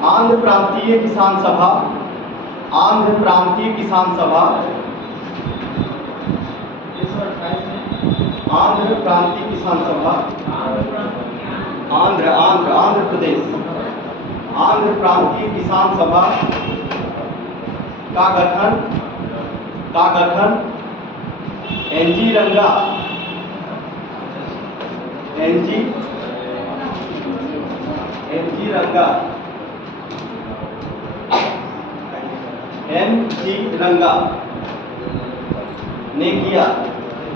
आंध्र प्रांतीय किसान सभा, आंध्र प्रांतीय किसान सभा, आंध्र प्रांतीय किसान सभा, आंध्र प्रदेश, आंध्र प्रांतीय किसान सभा का गठन एनजी रंगा, एनजी रंगा ने किया,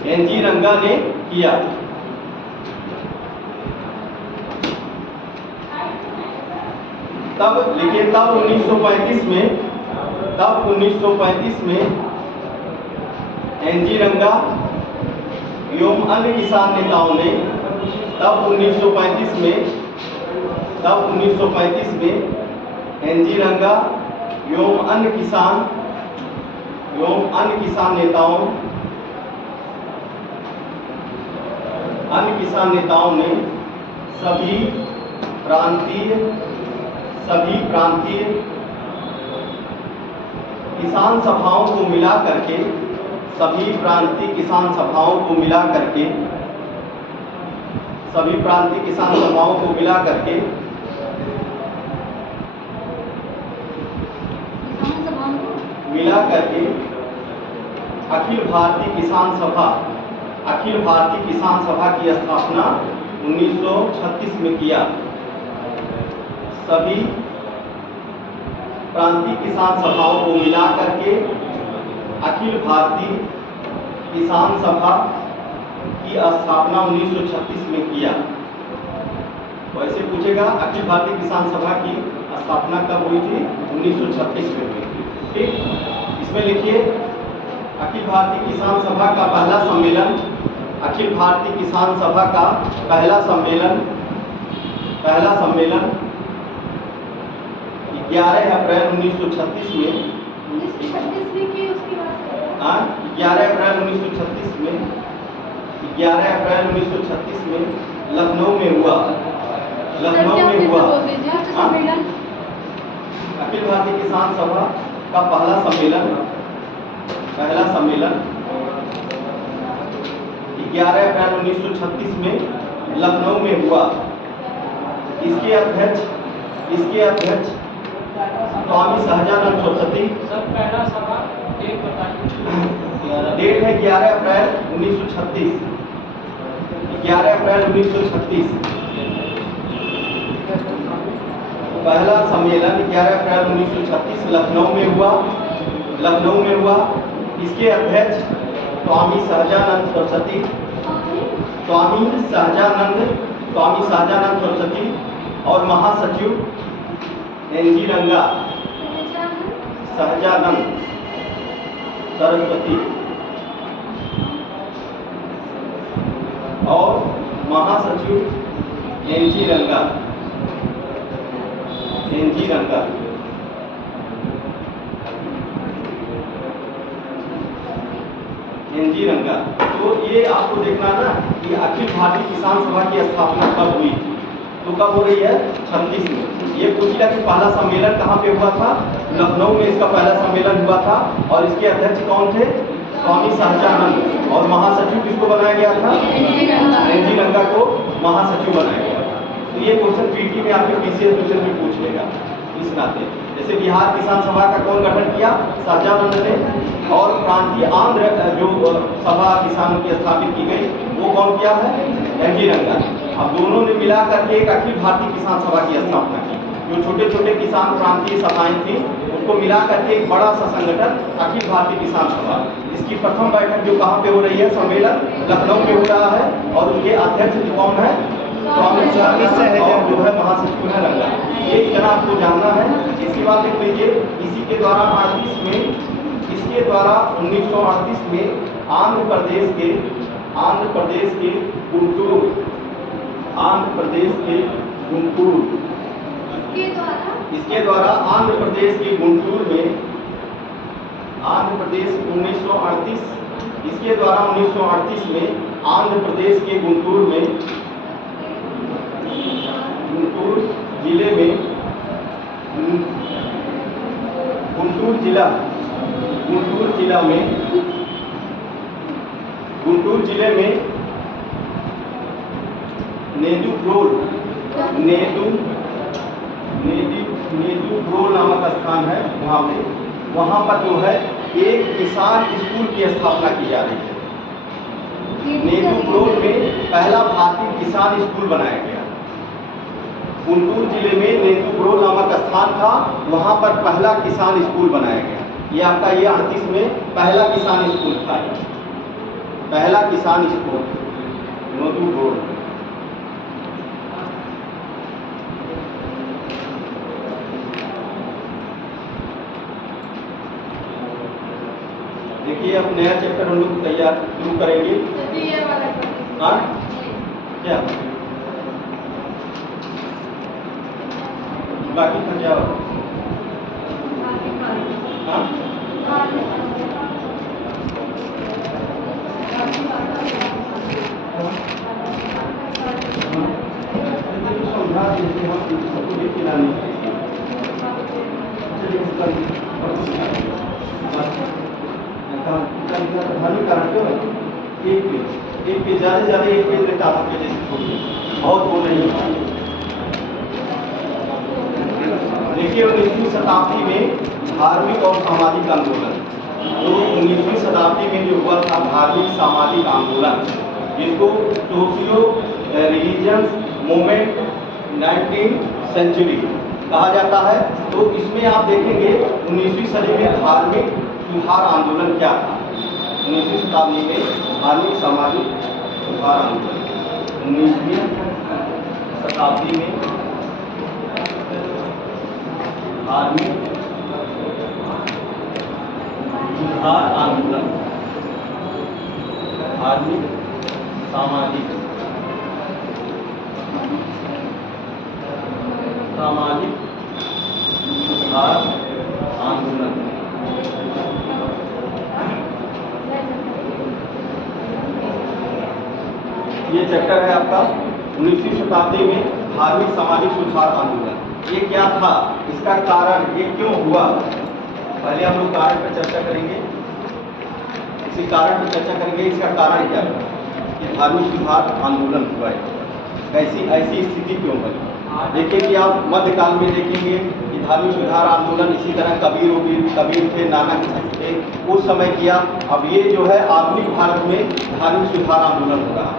एनजी रंगा ने किया। तब लिखिए, तब 1935 में एनजी रंगा एवं अन्य किसान नेताओं ने तब 1935 में एनजी रंगा एवं अन्य किसान नेताओं ने सभी प्रांतीय किसान सभाओं को मिला करके, सभी प्रांतीय किसान सभाओं को मिला करके अखिल भारतीय किसान सभा की स्थापना 1936 में किया। सभी प्रांतीय किसान सभाओं को मिला करके अखिल भारतीय किसान सभा की स्थापना 1936 में किया। वैसे पूछेगा अखिल भारतीय किसान सभा की स्थापना कब हुई थी? 1936 में हुई थी। ठीक, इसमें लिखिए अखिल भारतीय किसान सभा का पहला सम्मेलन, अखिल भारतीय किसान सभा का पहला सम्मेलन 11 अप्रैल 1936 में, 11 अप्रैल 1936 में लखनऊ में हुआ। अखिल भारतीय किसान सभा का पहला सम्मेलन 11 अप्रैल 1936 में लखनऊ में हुआ। इसके अध्यक्ष स्वामी सहजानंद सरस्वती। डेट है 11 अप्रैल 1936, 11 अप्रैल 1936 पहला सम्मेलन 11 अप्रैल 1936 लखनऊ में हुआ। इसके अध्यक्ष स्वामी सहजानंद सरस्वती और महासचिव एनजी रंगा, सहजानंद सरस्वती और महासचिव एनजी रंगा। तो ये आपको देखना ना कि अखिल भारतीय किसान सभा की स्थापना कब हुई, तो कब हो रही है? 36 में। ये पूछेगा कि पहला सम्मेलन कहाँ पे हुआ था? लखनऊ में इसका पहला सम्मेलन हुआ था और इसके अध्यक्ष कौन थे? स्वामी सहजानंद। और महासचिव किसको बनाया गया था? एनजी रंगा को महासचिव बनाया गया था। तो ये क्वेश्चन पीटी में आपके पीसीएस क्वेश्चन में पूछ लेगा इस नाते। जैसे बिहार किसान सभा का कौन गठन किया? सहजानंद ने। और प्रांतीय आंध्र जो सभा किसानों की स्थापित की गई वो कौन किया है? एनजी रंगा। अब दोनों ने मिला करके एक अखिल भारतीय किसान सभा की स्थापना की। जो छोटे छोटे किसान प्रांतीय सभाएं थी उसको मिला करके एक बड़ा सा संगठन अखिल भारतीय किसान सभा। इसकी प्रथम बैठक जो कहाँ पे हो रही है? सम्मेलन लखनऊ में हो रहा है और उसके अध्यक्ष जो कौन है? स्वामी सहजानंद और जो है महासचिव है रंगा। ये इतना आपको जानना है। इसके बाद देख लीजिए, इसी के द्वारा 1938 में आंध्र प्रदेश के गुंटूर, इसके द्वारा आंध्र प्रदेश के गुंटूर में 1938, इसके द्वारा 1938 में आंध्र प्रदेश के गुंटूर जिले में जिले में नेदुब्रोल नामक स्थान है। वहाँ पर जो है एक किसान स्कूल की स्थापना की जा रही है। नेदुब्रोल में पहला भारतीय किसान स्कूल बनाया गया। गुंटूर जिले में नेदुब्रोल नामक स्थान था, वहाँ पर पहला किसान स्कूल बनाया गया। ये आपका ये 38 में पहला किसान स्कूल था। पहला किसान स्कूल नेदुब्रोल। देखिए अब नया चैप्टर हम लोग तैयार शुरू करेंगे। हाँ क्या बाकी था क्या? हाँ समझा देते हम सबको देख के लाने धार्मिक कारण क्यों है? एक पेज ज़्यादा से ज़्यादा एक पेज लेता आपके जैसे बहुत वो नहीं होता। देखिए 19वीं शताब्दी में धार्मिक और सामाजिक आंदोलन, तो 19वीं शताब्दी में जो हुआ था धार्मिक सामाजिक आंदोलन, जिसको socio religious movement 19th century कहा जाता है। तो इसमें आप देखेंगे 19वीं सदी में धार्मिक सुधार आंदोलन क्या था। 19वीं शताब्दी में धार्मिक सामाजिक सुधार आंदोलन, 19वीं शताब्दी में धार्मिक सुधार आंदोलन, धार्मिक सामाजिक सुधार आंदोलन। ये चैप्टर है आपका 19वीं शताब्दी में धार्मिक सामाजिक सुधार आंदोलन। ये क्या था, इसका कारण, ये क्यों हुआ, पहले हम लोग कारण पर चर्चा करेंगे। इसी कारण पर चर्चा करेंगे, इसका कारण क्या था कि धार्मिक सुधार आंदोलन हुआ है, ऐसी स्थिति क्यों बनी। देखिए कि आप मध्यकाल में देखेंगे कि धार्मिक सुधार आंदोलन इसी तरह कबीर थे, नानक थे, उस समय किया। अब ये जो है आधुनिक भारत में धार्मिक सुधार आंदोलन हो रहा है।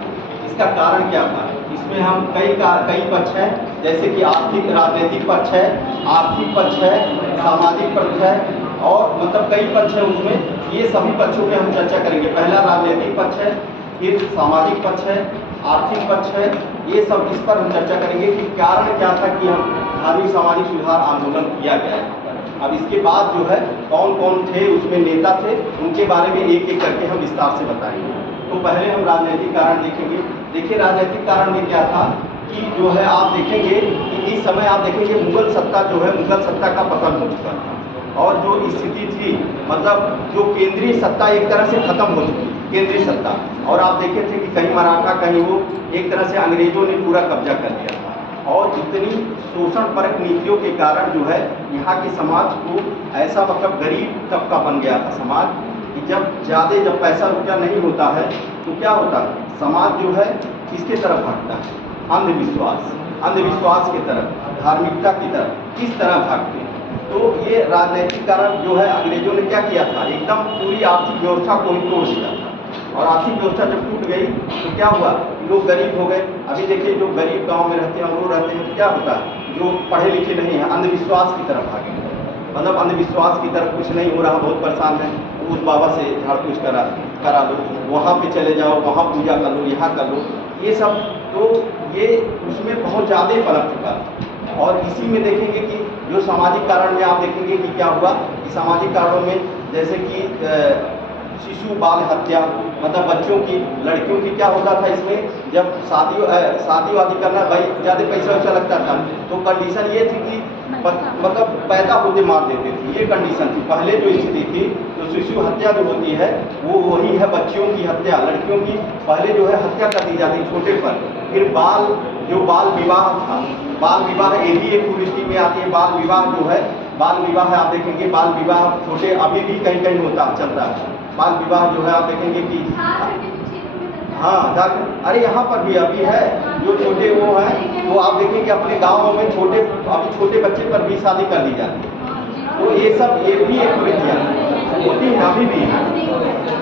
इसका कारण क्या था? इसमें हम कई पक्ष हैं, जैसे कि आर्थिक राजनीतिक पक्ष है, आर्थिक पक्ष है, सामाजिक पक्ष है, और मतलब कई पक्ष है उसमें। ये सभी पक्षों पे हम चर्चा करेंगे। पहला राजनीतिक पक्ष है, फिर सामाजिक पक्ष है, आर्थिक पक्ष है, ये सब इस पर हम चर्चा करेंगे कि कारण क्या था कि हम धार्मिक सामाजिक सुधार आंदोलन किया गया है। अब इसके बाद जो है कौन कौन थे उसमें नेता थे, उनके बारे में एक एक करके हम विस्तार से बताएंगे। तो पहले हम राजनीतिक कारण देखेंगे। देखिए राजनीतिक कारण में क्या था कि जो है आप देखेंगे कि इस समय आप देखेंगे मुगल सत्ता जो है, मुगल सत्ता का पतन हो चुका था, और जो स्थिति थी मतलब जो केंद्रीय सत्ता एक तरह से खत्म हो चुकी, केंद्रीय सत्ता। और आप देखे थे कि कहीं मराठा, कहीं वो, एक तरह से अंग्रेजों ने पूरा कब्जा कर लिया था। और इतनी शोषण परक नीतियों के कारण जो है यहाँ के समाज को ऐसा मतलब गरीब तबका बन गया था समाज, कि जब पैसा रुपया नहीं होता है तो क्या होता है, समाज जो है किसके तरफ भागता है, अंधविश्वास की तरफ, धार्मिकता की तरफ, किस तरह भागते हैं। तो ये राजनीतिक कारण जो है, अंग्रेजों ने क्या किया था, एकदम पूरी आर्थिक व्यवस्था को ही तोड़ दिया था। और आर्थिक व्यवस्था जब टूट गई तो क्या हुआ, लोग गरीब हो गए। अभी देखिए जो गरीब गांव में रहते हैं, हम लोग रहते हैं, तो क्या होता है, जो पढ़े लिखे नहीं है अंधविश्वास की तरफ भागे, मतलब अंधविश्वास की तरफ, कुछ नहीं हो रहा, बहुत परेशान है, उस बाबा से झाड़ फूस करा लो, वहाँ पे चले जाओ, वहाँ पूजा कर लो, यहाँ कर लो, ये सब। तो ये उसमें बहुत ज़्यादा पलट चुका है। और इसी में देखेंगे कि जो सामाजिक कारण में आप देखेंगे कि क्या हुआ कि सामाजिक कारणों में जैसे कि शिशु बाल हत्या, मतलब बच्चों की, लड़कियों की क्या होता था इसमें, जब शादी वादी करना भाई ज़्यादा पैसा वैसा लगता था, तो कंडीशन ये थी कि मतलब पैदा होते मार देते थे, ये कंडीशन थी। पहले जो स्थिति थी, तो शिशु हत्या जो होती है वो वही है बच्चियों की हत्या, लड़कियों की पहले जो है हत्या कर दी जाती छोटे पर। फिर बाल विवाह था, बाल विवाह ये भी एक कुरीति में आती है। बाल विवाह जो है, बाल विवाह आप देखेंगे, बाल विवाह छोटे अभी भी कहीं कहीं होता चलता है। बाल विवाह जो है आप देखेंगे कि हाँ, अरे यहाँ पर भी अभी है, जो छोटे वो हैं, वो आप देखेंगे अपने गाँव में अभी छोटे बच्चे पर भी शादी कर दी जाती है। तो ये भी एक कुरीतियाँ होती हैं, अभी भी है,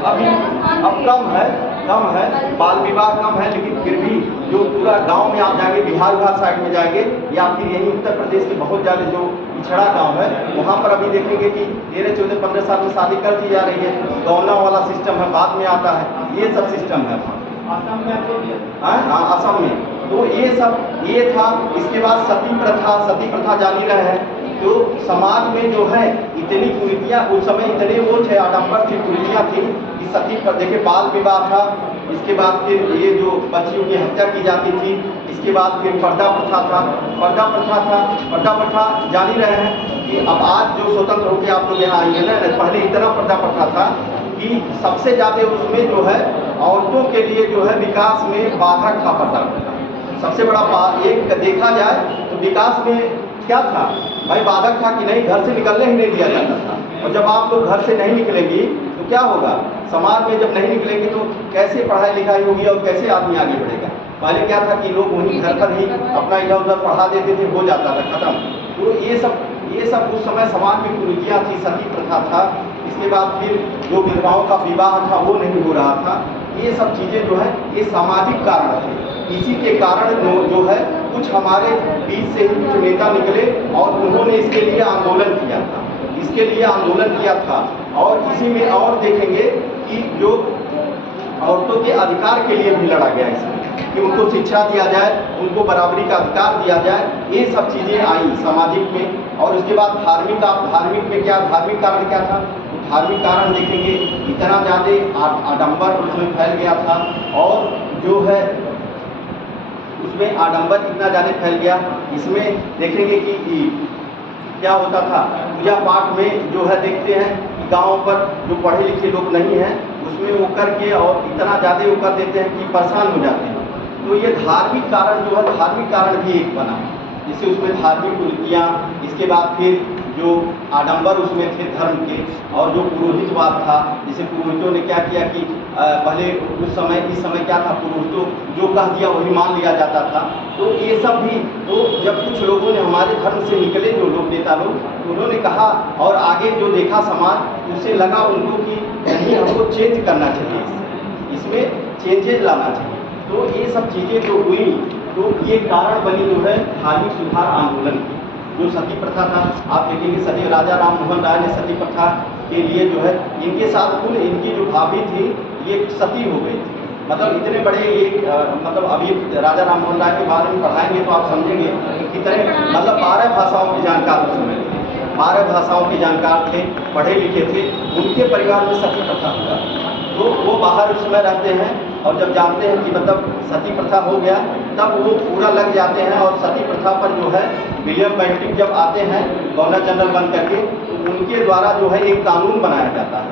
अभी अब कम है, बाल विवाह कम है, लेकिन फिर भी जो पूरा गांव में आप जाएंगे, बिहार साइड में जाएंगे, या फिर यही उत्तर प्रदेश के बहुत ज़्यादा जो पिछड़ा गांव है, वहाँ पर अभी देखेंगे कि 13, 14, 15 साल में शादी कर दी जा रही है। गौना वाला सिस्टम है, बाद में आता है, ये सब सिस्टम है असम में। हाँ, असम में तो ये था। इसके बाद सती प्रथा जान ही रहे हैं। तो समाज में जो है इतनी कुरीतियाँ, उस समय इतने वो थे, आडम्बर थी, कुरीतियाँ थी कि सती पर देखिए बाल विवाह था। इसके बाद फिर ये जो बच्चियों की हत्या की जाती थी, इसके बाद फिर पर्दा प्रथा जान ही रहे हैं कि अब आज जो स्वतंत्र होकर आप लोग यहाँ आई है ना, पहले इतना पर्दा प्रथा था कि सबसे ज़्यादा उसमें जो है औरतों के लिए जो है विकास में बाधक था पर्दा प्रथा। सबसे बड़ा एक देखा जाए तो विकास में क्या था भाई, बाधक था कि नहीं, घर से निकलने ही नहीं दिया जाता था। और जब आप लोग घर से नहीं निकलेंगी तो क्या होगा, समाज में जब नहीं निकलेंगे तो कैसे पढ़ाई लिखाई होगी और कैसे आदमी आगे बढ़ेगा। पहले क्या था कि लोग वहीं घर पर ही अपना इधर उधर पढ़ा देते थे, हो जाता था खत्म। तो ये सब उस समय समाज में कुरीतियाँ थी, सती प्रथा था। इसके बाद फिर जो विधवाओं का विवाह था वो नहीं हो रहा था। ये सब चीज़ें जो है ये सामाजिक कारण थे। इसी के कारण जो है कुछ हमारे बीच से ही कुछ नेता निकले और उन्होंने इसके लिए आंदोलन किया था। और इसी में और देखेंगे कि जो औरतों के अधिकार के लिए भी लड़ा गया इसमें, कि उनको शिक्षा दिया जाए, उनको बराबरी का अधिकार दिया जाए, ये सब चीज़ें आई सामाजिक में। और उसके बाद धार्मिक कारण क्या था, धार्मिक कारण देखेंगे इतना ज़्यादा आडंबर उसमें फैल गया था। और जो है उसमें आडंबर इतना ज़्यादा फैल गया, इसमें देखेंगे कि क्या होता था, पूजा पाठ में जो है देखते हैं कि गाँव पर जो पढ़े लिखे लोग नहीं हैं उसमें वो करके और इतना ज़्यादा वो कर देते हैं कि परेशान हो जाते हैं। तो ये धार्मिक कारण भी एक बना, जैसे उसमें धार्मिक कुरीतियाँ। इसके बाद फिर जो आडंबर उसमें थे धर्म के, और जो पुरोहितवाद था, जैसे पुरोहितों ने क्या किया कि पहले इस समय क्या था, पुरोहितों जो कह दिया वही मान लिया जाता था। तो ये सब भी, तो जब कुछ लोगों ने हमारे धर्म से निकले जो लोग नेता लोग, उन्होंने कहा और आगे जो देखा समाज, उससे लगा उनको कि नहीं, हमको चेंज करना चाहिए, इसमें चेंजेज लाना चाहिए। तो ये सब चीज़ें जो हुई, तो ये कारण बनी जो है धार्मिक सुधार आंदोलन की। जो सती प्रथा था, आप देखेंगे सती राजा राम मोहन राय ने सती प्रथा के लिए जो है इनके साथ कुल इनकी जो भाभी थी ये सती हो गई थी। मतलब इतने बड़े ये मतलब अभी राजा राम मोहन राय के बारे में पढ़ाएंगे तो आप समझेंगे कि कितने, मतलब 12 भाषाओं के जानकार उस समय थे, 12 भाषाओं के जानकार थे, पढ़े लिखे थे। उनके परिवार में सती प्रथा हुआ, तो वो बाहर उस समय रहते हैं और जब जानते हैं कि मतलब सती प्रथा हो गया, तब वो पूरा लग जाते हैं। और सती प्रथा पर जो है विलियम बेंटिक जब आते हैं गवर्नर जनरल बन करके, तो उनके द्वारा जो है एक कानून बनाया जाता है,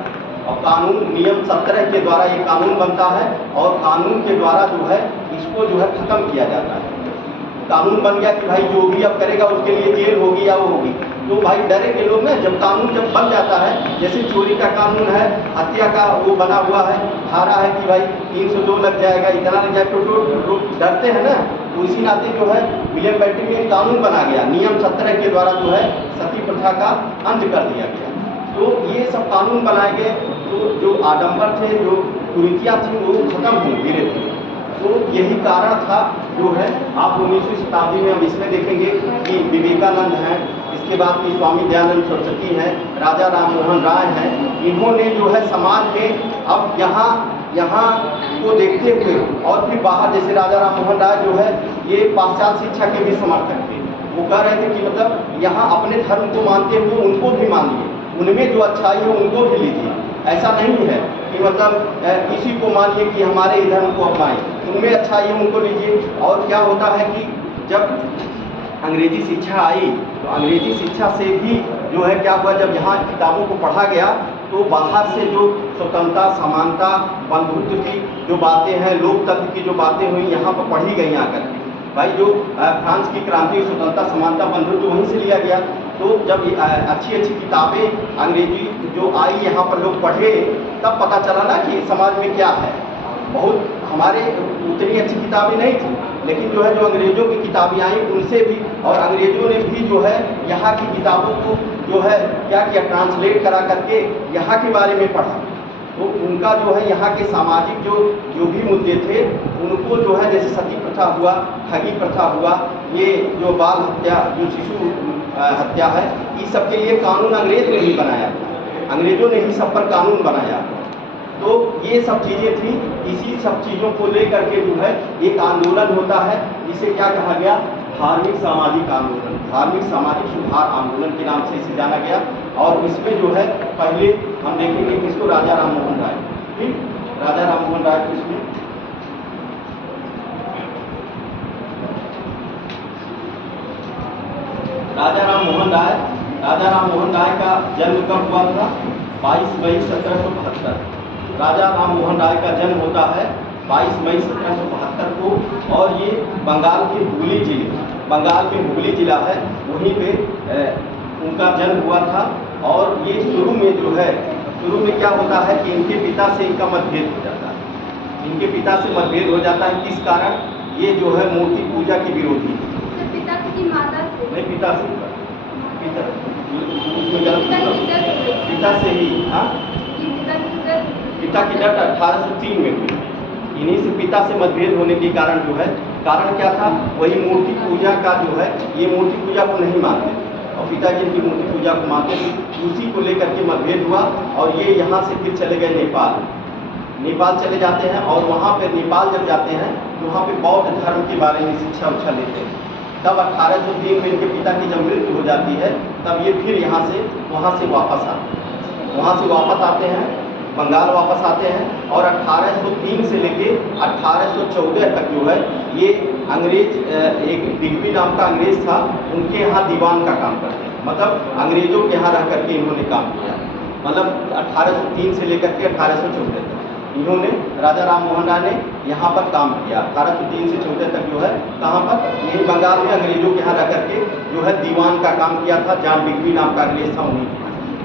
और कानून नियम 17 के द्वारा ये कानून बनता है, और कानून के द्वारा जो है इसको जो है ख़त्म किया जाता है। कानून बन गया कि भाई जो भी अब करेगा उसके लिए जेल होगी या वो होगी। तो भाई डरे के लोग ना, जब कानून जब बन जाता है, जैसे चोरी का कानून है, हत्या का वो बना हुआ है, धारा है कि भाई 302 लग जाएगा, इतना लग जाएगा, तो डरते हैं ना। तो इसी नाते जो है विलियम बेंटिक ने कानून बना गया, नियम 17 के द्वारा जो है सती प्रथा का अंत कर दिया गया। तो ये सब कानून बनाए गए, तो जो आडंबर थे, जो कुरीतियाँ थी, वो खत्म हुई धीरे धीरे। तो यही कारण था जो है आप 19वीं शताब्दी में हम इसमें देखेंगे कि विवेकानंद हैं, इसके बाद की स्वामी दयानंद सरस्वती हैं, राजा राम मोहन राय हैं। इन्होंने जो है समाज में अब यहाँ को देखते हुए, और फिर बाहर जैसे राजा राम मोहन राय जो है ये पाश्चात्य शिक्षा के भी समर्थक थे। वो कह रहे थे कि मतलब यहाँ अपने धर्म को मानते हुए उनको भी मानिए, उनमें जो अच्छाई है उनको भी लीजिए, ऐसा नहीं है कि मतलब इसी को मानिए कि हमारे ही धर्म को अपनाएं, उनमें अच्छाई उनको लीजिए। और क्या होता है कि जब अंग्रेजी शिक्षा आई तो अंग्रेजी शिक्षा से भी जो है क्या हुआ, जब यहाँ किताबों को पढ़ा गया तो बाहर से जो स्वतंत्रता, समानता, बंधुत्व की जो बातें हैं, लोकतंत्र की जो बातें हुई, यहाँ पर पढ़ी गई आकर के। भाई जो फ्रांस की क्रांति, स्वतंत्रता, समानता, बंधुत्व वहीं से लिया गया। तो जब अच्छी अच्छी किताबें अंग्रेजी जो आई यहाँ पर लोग पढ़े, तब पता चला ना कि समाज में क्या है। बहुत हमारे उतनी अच्छी किताबें नहीं थी, लेकिन जो है जो अंग्रेज़ों की किताबें आई उनसे भी, और अंग्रेज़ों ने भी जो है यहाँ की किताबों को जो है क्या किया, ट्रांसलेट करा करके यहाँ के बारे में पढ़ा। तो उनका जो है यहाँ के सामाजिक जो भी मुद्दे थे उनको जो है, जैसे सती प्रथा हुआ, ठगी प्रथा हुआ, ये जो बाल हत्या, जो शिशु हत्या है, इस सब के लिए कानून अंग्रेज़ ने ही बनाया था, अंग्रेज़ों ने ही सब पर कानून बनाया। तो ये सब चीज़ें थी, इसी सब चीज़ों को लेकर के जो है एक आंदोलन होता है, जिसे क्या कहा गया, धार्मिक सामाजिक आंदोलन, धार्मिक सामाजिक सुधार आंदोलन के नाम से इसे जाना गया। और इसमें जो है पहले हम देखेंगे किसको, राजा राम मोहन राय, ठीक, राजा राम मोहन राय को इसमें राजा राम मोहन राय का जन्म कब हुआ था, 22 मई 1772। राजा राम मोहन राय का जन्म होता है 22 मई 1772 को, और ये बंगाल के हुगली जिला है, वहीं पे उनका जन्म हुआ था। और ये शुरू में क्या होता है कि इनके पिता से इनका मतभेद हो जाता है, किस कारण, ये जो है मूर्ति पूजा की विरोधी, पिता से कि माता से? नहीं, पिता से पिता से ही, हाँ, पिता की डेथ 1803 में हुई। इन्हीं से पिता से मतभेद होने के कारण जो है, कारण क्या था, वही मूर्ति पूजा का जो है, ये मूर्ति पूजा को नहीं मानते और पिताजी की मूर्ति पूजा को मानते थे, उसी को लेकर के मतभेद हुआ। और ये यहाँ से फिर चले गए नेपाल चले जाते हैं, और वहाँ पे नेपाल जब जाते हैं तो वहाँ पे बौद्ध धर्म के बारे में शिक्षा लेते हैं। तब 1803 में इनके पिता की जब मृत्यु हो जाती है, तब ये फिर वहाँ से वापस आते हैं, बंगाल वापस आते हैं। और 1803 से लेके 1814 तक जो है ये अंग्रेज, एक डिग्बी नाम का अंग्रेज था, उनके यहाँ दीवान का काम करते हैं, मतलब अंग्रेजों के यहाँ रह करके इन्होंने काम किया, मतलब 1803 से लेकर के 1814 तक इन्होंने, राजा राम मोहन राय ने यहाँ पर काम किया। 1803 से 14 तक जो है कहाँ पर, यही बंगाल में अंग्रेजों के यहाँ रह करके जो है दीवान का काम किया था, जॉन डिग्बी नाम का अंग्रेज था उन्हीं के।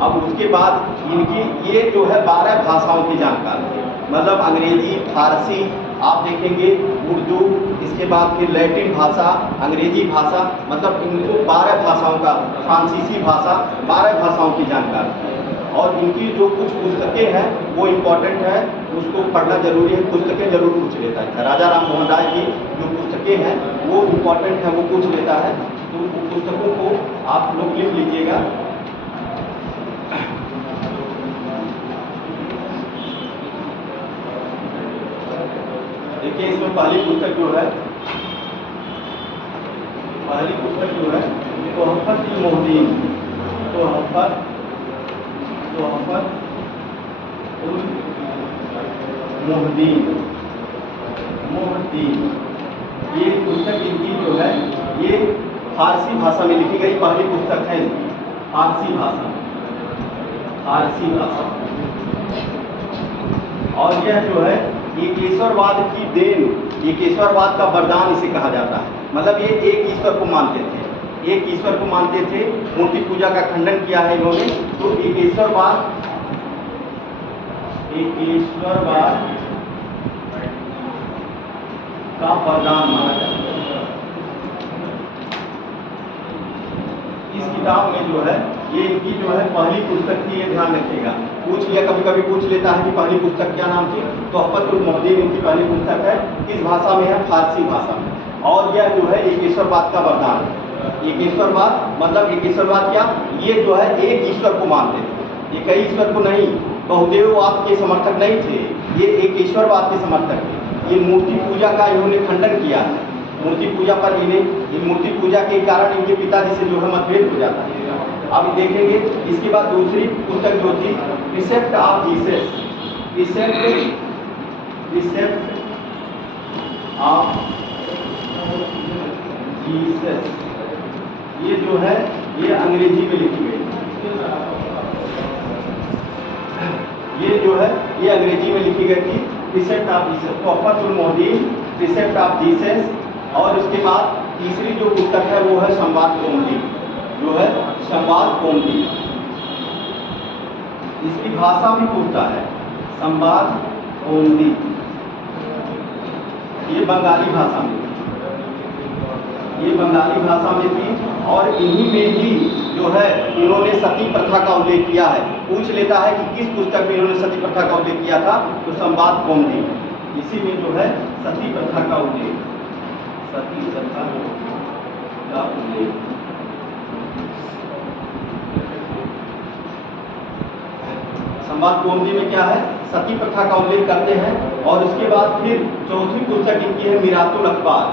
अब उसके बाद इनकी ये जो है 12 भाषाओं की जानकार थे, मतलब अंग्रेजी, फारसी, आप देखेंगे उर्दू, इसके बाद फिर लैटिन भाषा, अंग्रेजी भाषा, मतलब इनको 12 भाषाओं का, फ्रांसीसी भाषा, 12 भाषाओं की जानकार थी। और इनकी जो कुछ पुस्तकें हैं वो इम्पोर्टेंट है, उसको पढ़ना जरूरी है, पुस्तकें जरूर पूछ लेता है। राजा राम मोहन राय की जो पुस्तकें हैं वो इम्पोर्टेंट है, वो पूछ लेता है, तो पुस्तकों को आप लोग लिख लीजिएगा। देखिए इसमें पहली पुस्तक जो है तोहफत मोहद्दीन, मोहद्दीन, ये पुस्तक इनकी जो है ये फारसी भाषा में लिखी गई पहली पुस्तक है, फारसी भाषा। और यह जो है एकेश्वरवाद की देन, एकेश्वरवाद का वरदान इसे कहा जाता है। मतलब ये एक ईश्वर को मानते थे, मूर्ति पूजा का खंडन किया है इन्होंने, तो एकेश्वरवाद का वरदान माना जाता है। इस किताब में जो है ये इनकी जो है पहली पुस्तक थी, ये ध्यान रखिएगा, पूछ लिया, कभी कभी पूछ लेता है कि पहली पुस्तक क्या नाम थी, तो तोहफतुल मोहद्दीन इनकी पहली पुस्तक है, किस भाषा में है, फारसी भाषा में। और यह जो है एकेश्वरवाद का वरदान है। एकेश्वरवाद मतलब एकेश्वरवाद क्या, ये जो है एक ईश्वर को मानते थे, ये कई ईश्वर को नहीं, बहुदेववाद के समर्थक नहीं थे, ये एकेश्वरवाद के समर्थक थे। ये मूर्ति पूजा का इन्होंने खंडन किया है, मूर्ति पूजा पर इन्हें, मूर्ति पूजा के कारण इनके पिताजी से जो है मतभेद हो जाता है। अब देखेंगे इसके बाद दूसरी पुस्तक जो थी precept of Jesus, precept of Jesus, ये जो है ये अंग्रेजी में लिखी गई, ये जो है ये अंग्रेजी में लिखी गई थी precept of Jesus, Tuhfatul Muwahhidin, precept of Jesus. और उसके बाद तीसरी जो पुस्तक है वो है संवाद कौमुदी, जो है संवाद कौमुदी, इसकी भाषा भी पूछता है संवाद कौमुदी, ये बंगाली भाषा में, ये बंगाली भाषा में थी। और इन्हीं में ही जो है इन्होंने सती प्रथा का उल्लेख किया है। पूछ लेता है कि किस पुस्तक में इन्होंने सती प्रथा का उल्लेख किया था, तो संवाद कौमुदी, इसी में जो है सती प्रथा का उल्लेख, सती प्रथा का उल्लेख। संवाद कौमुदी में क्या है, सती प्रथा का उल्लेख करते हैं। और उसके बाद फिर चौथी पुस्तक इनकी है मीरातुल अखबार,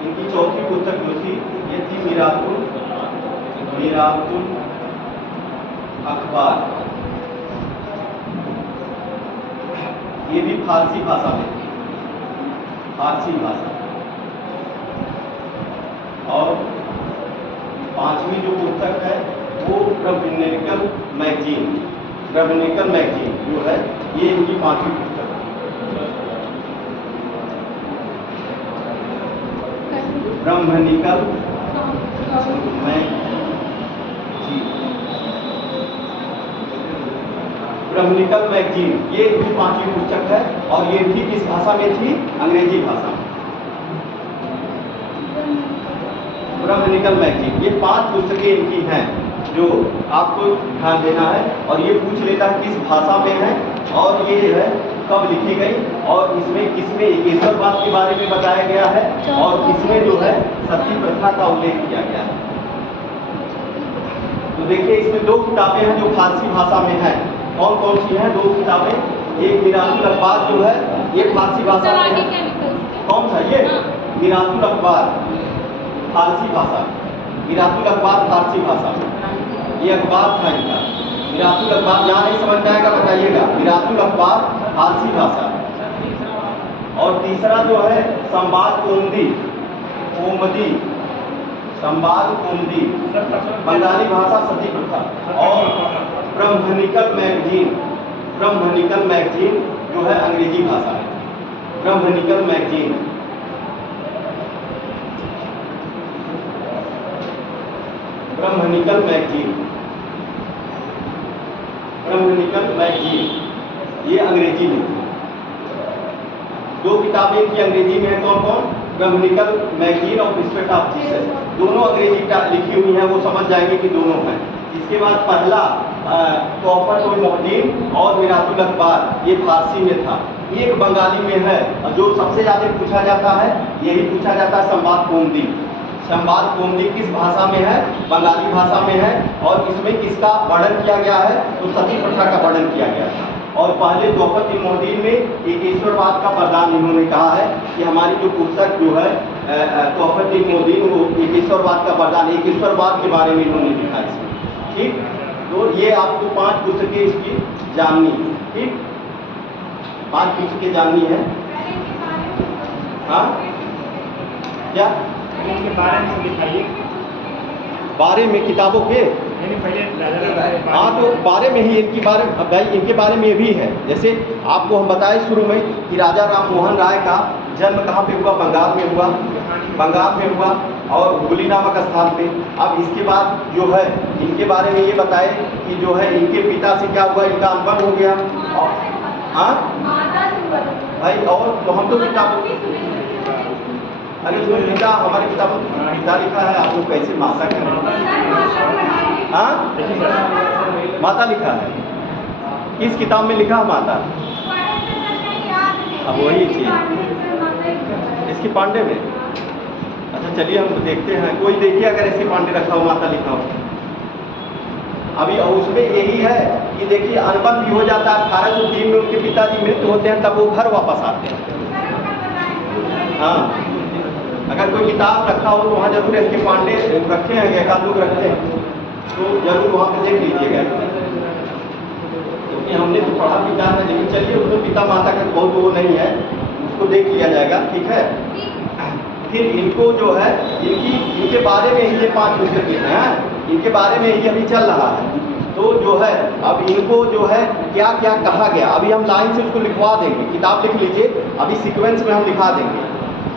इनकी चौथी पुस्तक जो थी ये थी मीरातुल अखबार, ये भी फारसी भाषा में थी, फारसी भाषा। और पांचवी जो पुस्तक है वो ब्रह्मनिकल मैगजीन, ब्रह्मनिकल मैगजीन जो है ये इनकी पांचवी पुस्तक है, ब्रह्मनिकल मैगजीन, ब्रह्मनिकल मैगजीन, ये इनकी पांचवी पुस्तक है। और ये भी किस भाषा में थी, अंग्रेजी भाषा में, ब्रह्मनिकल मैगजीन। ये 5 पुस्तकें इनकी हैं जो आपको ध्यान देना है। और ये पूछ लेता है किस भाषा में है और ये है कब लिखी गई, और इसमें किसमें एकेश्वरवाद के बारे में बताया गया है और किसमें जो है सती प्रथा का उल्लेख किया गया है। तो देखिए इसमें 2 किताबें हैं जो फारसी भाषा में है। कौन कौन सी हैं 2 किताबें, एक मीरातुल अखबार जो है ये फारसी भाषा में है, कौन सा ये मीरातुल अखबार फारसी भाषा, मीरातुल अखबार फारसी भाषा, ये अखबार था इनका मीरातुल अखबार। यहाँ नहीं समझ में आएगा बताइएगा, मीरातुल अखबार फारसी भाषा। और तीसरा जो है संवाद कौमुदी, संवाद कौमुदी बंगाली भाषा सती प्रथा। और ब्रह्मनिकल मैगजीन, ब्रह्मनिकल मैगजीन जो है अंग्रेजी भाषा है, ब्रह्मनिकल मैगजीन। ब्रह्मनिकल मैगजीन, ब्रह्मनिकल मैगजीन ये अंग्रेजी में, 2 किताबें इनकी अंग्रेजी में है। कौन कौन, ब्रह्मनिकल मैगजीन और प्रिसेप्ट ऑफ जीसस, दोनों अंग्रेजी लिखी हुई हैं, वो समझ जाएंगे कि दोनों हैं। इसके बाद पहला तोहफतुल मोहद्दीन और मीरातुल अखबार ये फारसी में था, एक बंगाली में है। और जो सबसे ज़्यादा पूछा जाता है यही पूछा जाता है संवाद कौमुदी। संवाद कौमुदी किस भाषा में है, बंगाली भाषा में है। और इसमें किसका वर्णन किया गया है, तो सती प्रथा का वर्णन किया गया था। और पहले तोहफतुल मोहद्दीन में एकेश्वरवाद का वरदान इन्होंने कहा है कि हमारी जो पुस्तक जो है तोहफतुल मोहद्दीन वो एकेश्वरवाद का वरदान, एकेश्वरवाद के बारे में इन्होंने लिखा है इसमें। ठीक, तो ये आपको 5 पुस्तकें इसकी जाननी है। ठीक, 5 पुस्तकें जाननी है। हाँ क्या इसके बारे में दिखाइए, बारे में किताबों के पहले हाँ, तो बारे में ही इनकी बारे भाई इनके बारे में भी है। जैसे आपको हम बताए शुरू में कि राजा राम मोहन राय का जन्म कहाँ पे हुआ, बंगाल में हुआ, बंगाल में हुआ और हुगली नामक स्थान पे। अब इसके बाद जो है इनके बारे में ये बताए कि जो है इनके पिता से क्या हुआ, इनका अनबन हो गया। और हाँ भाई, और तो हम तो किताब, अरे उसमें पिता, हमारे किताबों में पिता लिखा है, आप लोग कैसे माता करें। हाँ, माता लिखा है, किस किताब में लिखा है माता, अब वही चीज़ इसकी पांडे में। अच्छा चलिए हम देखते हैं, कोई देखिए अगर इसके पांडे रखा हो, माता लिखा हो। अभी उसमें यही है कि देखिए अनबन भी हो जाता है। 1803 में उनके पिताजी मृत्यु होते हैं, तब वो घर वापस आते हैं। हाँ, अगर कोई किताब रखा हो तो वहाँ जरूर इसके पांडे रखे हैं, एकाध लोग रखते हैं। तो जरूर वहाँ पे देख लीजिएगा, क्योंकि हमने तो पढ़ा पिता में, लेकिन चलिए उसमें पिता माता का बहुत वो नहीं है, उसको देख लिया जाएगा, ठीक है। फिर इनको जो है इनके बारे में ही ये 5 पुस्तकें हैं, इनके बारे में ही अभी चल रहा है। तो जो है अब इनको जो है क्या क्या कहा गया, अभी हम लाइन से उसको लिखवा देंगे, किताब लिख लीजिए, अभी सीक्वेंस में हम लिखा देंगे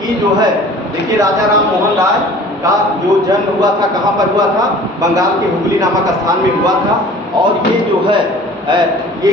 कि जो है देखिए राजा राम मोहन राय का जो जन्म हुआ था कहाँ पर हुआ था, बंगाल के हुगली नामक स्थान में हुआ था। और ये जो है ये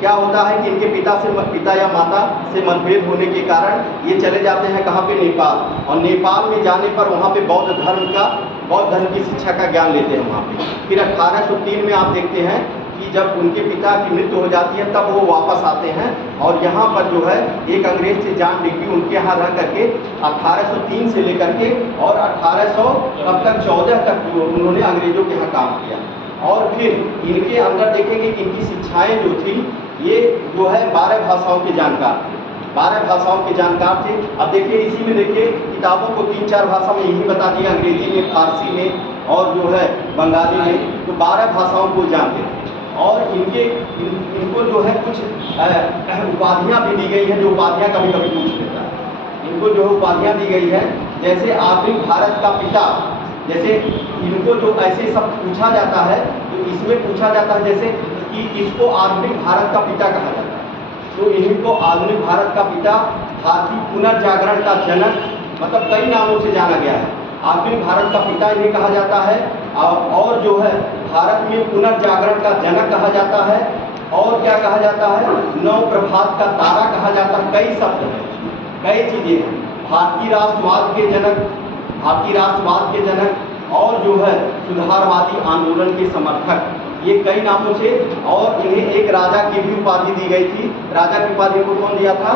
क्या होता है कि इनके पिता या माता से मतभेद होने के कारण ये चले जाते हैं कहाँ पे, नेपाल। और नेपाल में जाने पर वहाँ पे बौद्ध धर्म की शिक्षा का ज्ञान लेते हैं वहाँ पे। फिर 1803 में आप देखते हैं कि जब उनके पिता की मृत्यु हो जाती है तब वो वापस आते हैं और यहाँ पर जो है एक अंग्रेज से जॉन डिग्री उनके यहाँ रह करके 1803 से लेकर के और 1814 तक जो उन्होंने अंग्रेजों के यहाँ काम किया। और फिर इनके अंदर देखेंगे कि इनकी शिक्षाएं जो थी ये जो है 12 भाषाओं के जानकार थे, 12 भाषाओं के जानकार थे। अब देखिए इसी में देखिए किताबों को 3-4 भाषा में यही बता दिया, अंग्रेजी में, फारसी में और जो है बंगाली में, तो 12 भाषाओं को जानते थे। और इनको जो है कुछ उपाधियाँ भी दी गई हैं, जो उपाधियाँ कभी कभी पूछ लेता है। इनको जो है उपाधियाँ दी गई है, जैसे आधुनिक भारत का पिता, जैसे इनको जो ऐसे सब पूछा जाता है तो इसमें पूछा जाता है जैसे कि इसको आधुनिक भारत का पिता कहा जाता है, तो इनको आधुनिक भारत का पिता, भारतीय पुनर्जागरण का जनक, मतलब कई नामों से जाना गया है। आधुनिक भारत का पिता इन्हें कहा जाता है और जो है भारत में पुनर्जागरण का जनक कहा जाता है। और क्या कहा जाता है, नव प्रभात का तारा कहा जाता है। कई शब्द हैं, कई चीज़ें हैं। भारतीय राष्ट्रवाद के जनक और जो है सुधारवादी आंदोलन के समर्थक, ये कई नामों से। और इन्हें एक राजा की भी उपाधि दी गई थी। राजा की उपाधि को कौन दिया था?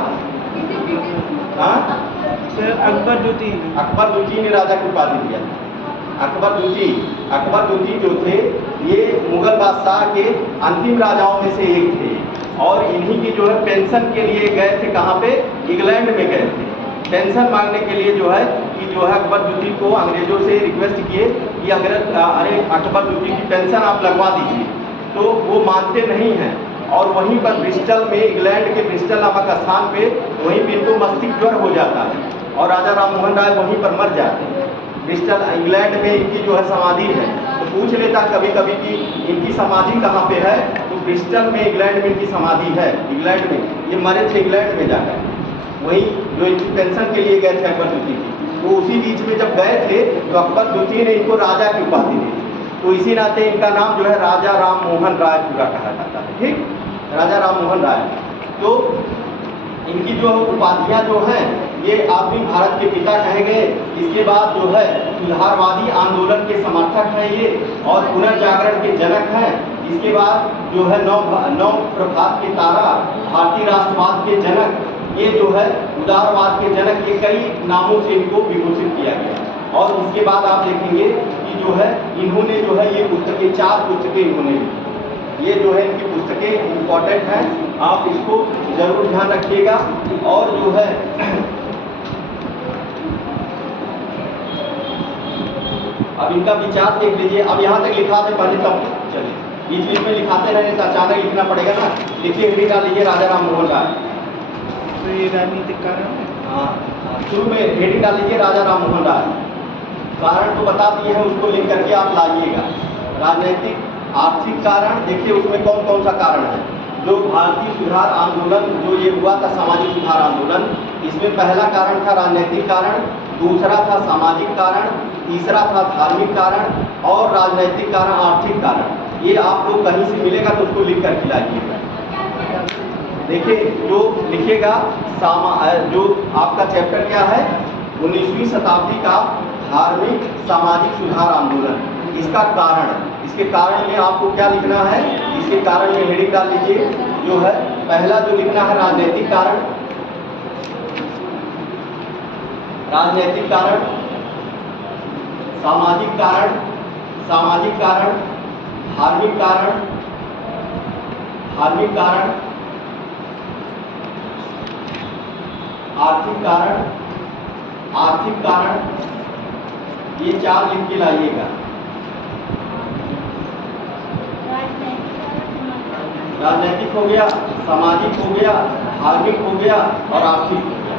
अकबर द्वितीय ने राजा की उपाधि दिया था। अकबर द्वितीय जो थे ये मुगल बादशाह के अंतिम राजाओं में से एक थे और इन्हीं की जो है पेंशन के लिए गए थे, कहाँ पे? इंग्लैंड में गए थे पेंशन मांगने के लिए। जो है कि जो है अकबर द्वितीय को अंग्रेजों से रिक्वेस्ट किए कि अरे अकबर द्वितीय की पेंशन आप लगवा दीजिए, तो वो मानते नहीं हैं। और वहीं पर ब्रिस्टल में, इंग्लैंड के ब्रिस्टल नामक स्थान पे, वहीं पे इनको मस्तिष्क ज्वर हो जाता है और राजा राम मोहन राय वहीं पर मर जाते हैं। ब्रिस्टल इंग्लैंड में इनकी जो है समाधि है, तो पूछ लेता कभी कभी कि इनकी समाधि कहाँ पे है, तो ब्रिस्टल में, इंग्लैंड में इनकी समाधि है। इंग्लैंड में ये मरे थे, इंग्लैंड में जाकर, वहीं जो इनकी पेंशन के लिए गए थे अकबर द्वितीय की। तो उसी बीच में जब गए थे तो अकबर द्वितीय ने इनको राजा की उपाधि दी, तो इसी नाते इनका नाम जो है राजा राम मोहन राय पूरा कहा जाता है। ठीक, राजा राम मोहन राय। तो इनकी जो उपाधियाँ जो हैं ये आधुनिक भारत के पिता कहे गए। इसके बाद जो है सुधारवादी आंदोलन के समर्थक हैं ये और पुनर्जागरण के जनक हैं। इसके बाद जो है नव प्रभात के तारा, भारतीय राष्ट्रवाद के जनक, ये जो है उदारवाद के जनक, ये कई नामों से इनको विभूषित किया गया। और इसके बाद आप देखेंगे कि जो है इन्होंने जो है ये पुस्तकें, 4 पुस्तकें इन्होंने लिखी। ये जो है इनकी पुस्तकें इम्पॉर्टेंट हैं, आप इसको जरूर ध्यान रखिएगा। और जो है अब इनका विचार देख लीजिए। अब यहाँ तक लिखा थे पहले, तब चलिए बीच बीच में लिखाते रहने तो अचानक लिखना पड़ेगा ना। लिखिए, हेडिंग डाल लीजिए राजा राम मोहन राय। तो ये राजनीतिक कारण है। हाँ, शुरू में हेडिंग डाल लीजिए राजा राम मोहन राय। कारण तो बता दिए हैं, उसको लिख करके आप लाइएगा। राजनीतिक, आर्थिक कारण, देखिए उसमें कौन कौन सा कारण है। जो भारतीय सुधार आंदोलन जो ये हुआ था, सामाजिक सुधार आंदोलन, इसमें पहला कारण था राजनीतिक कारण, दूसरा था सामाजिक कारण, तीसरा था धार्मिक कारण और राजनीतिक कारण, आर्थिक कारण। ये आपको कहीं से मिलेगा तो उसको लिख कर खिलाइएगा। देखिए जो लिखेगा जो आपका चैप्टर क्या है, 19वीं शताब्दी का धार्मिक सामाजिक सुधार आंदोलन, इसका कारण, इसके कारण में आपको क्या लिखना है, इसके कारण में हेडिंग डाल लीजिए। जो है पहला जो लिखना है राजनीतिक कारण, राजनीतिक कारण, सामाजिक कारण, सामाजिक कारण, धार्मिक कारण, धार्मिक कारण, आर्थिक कारण, आर्थिक कारण, ये 4 लिख के लाइएगा। राजनीतिक हो गया, सामाजिक हो गया, धार्मिक हो गया और आर्थिक हो गया।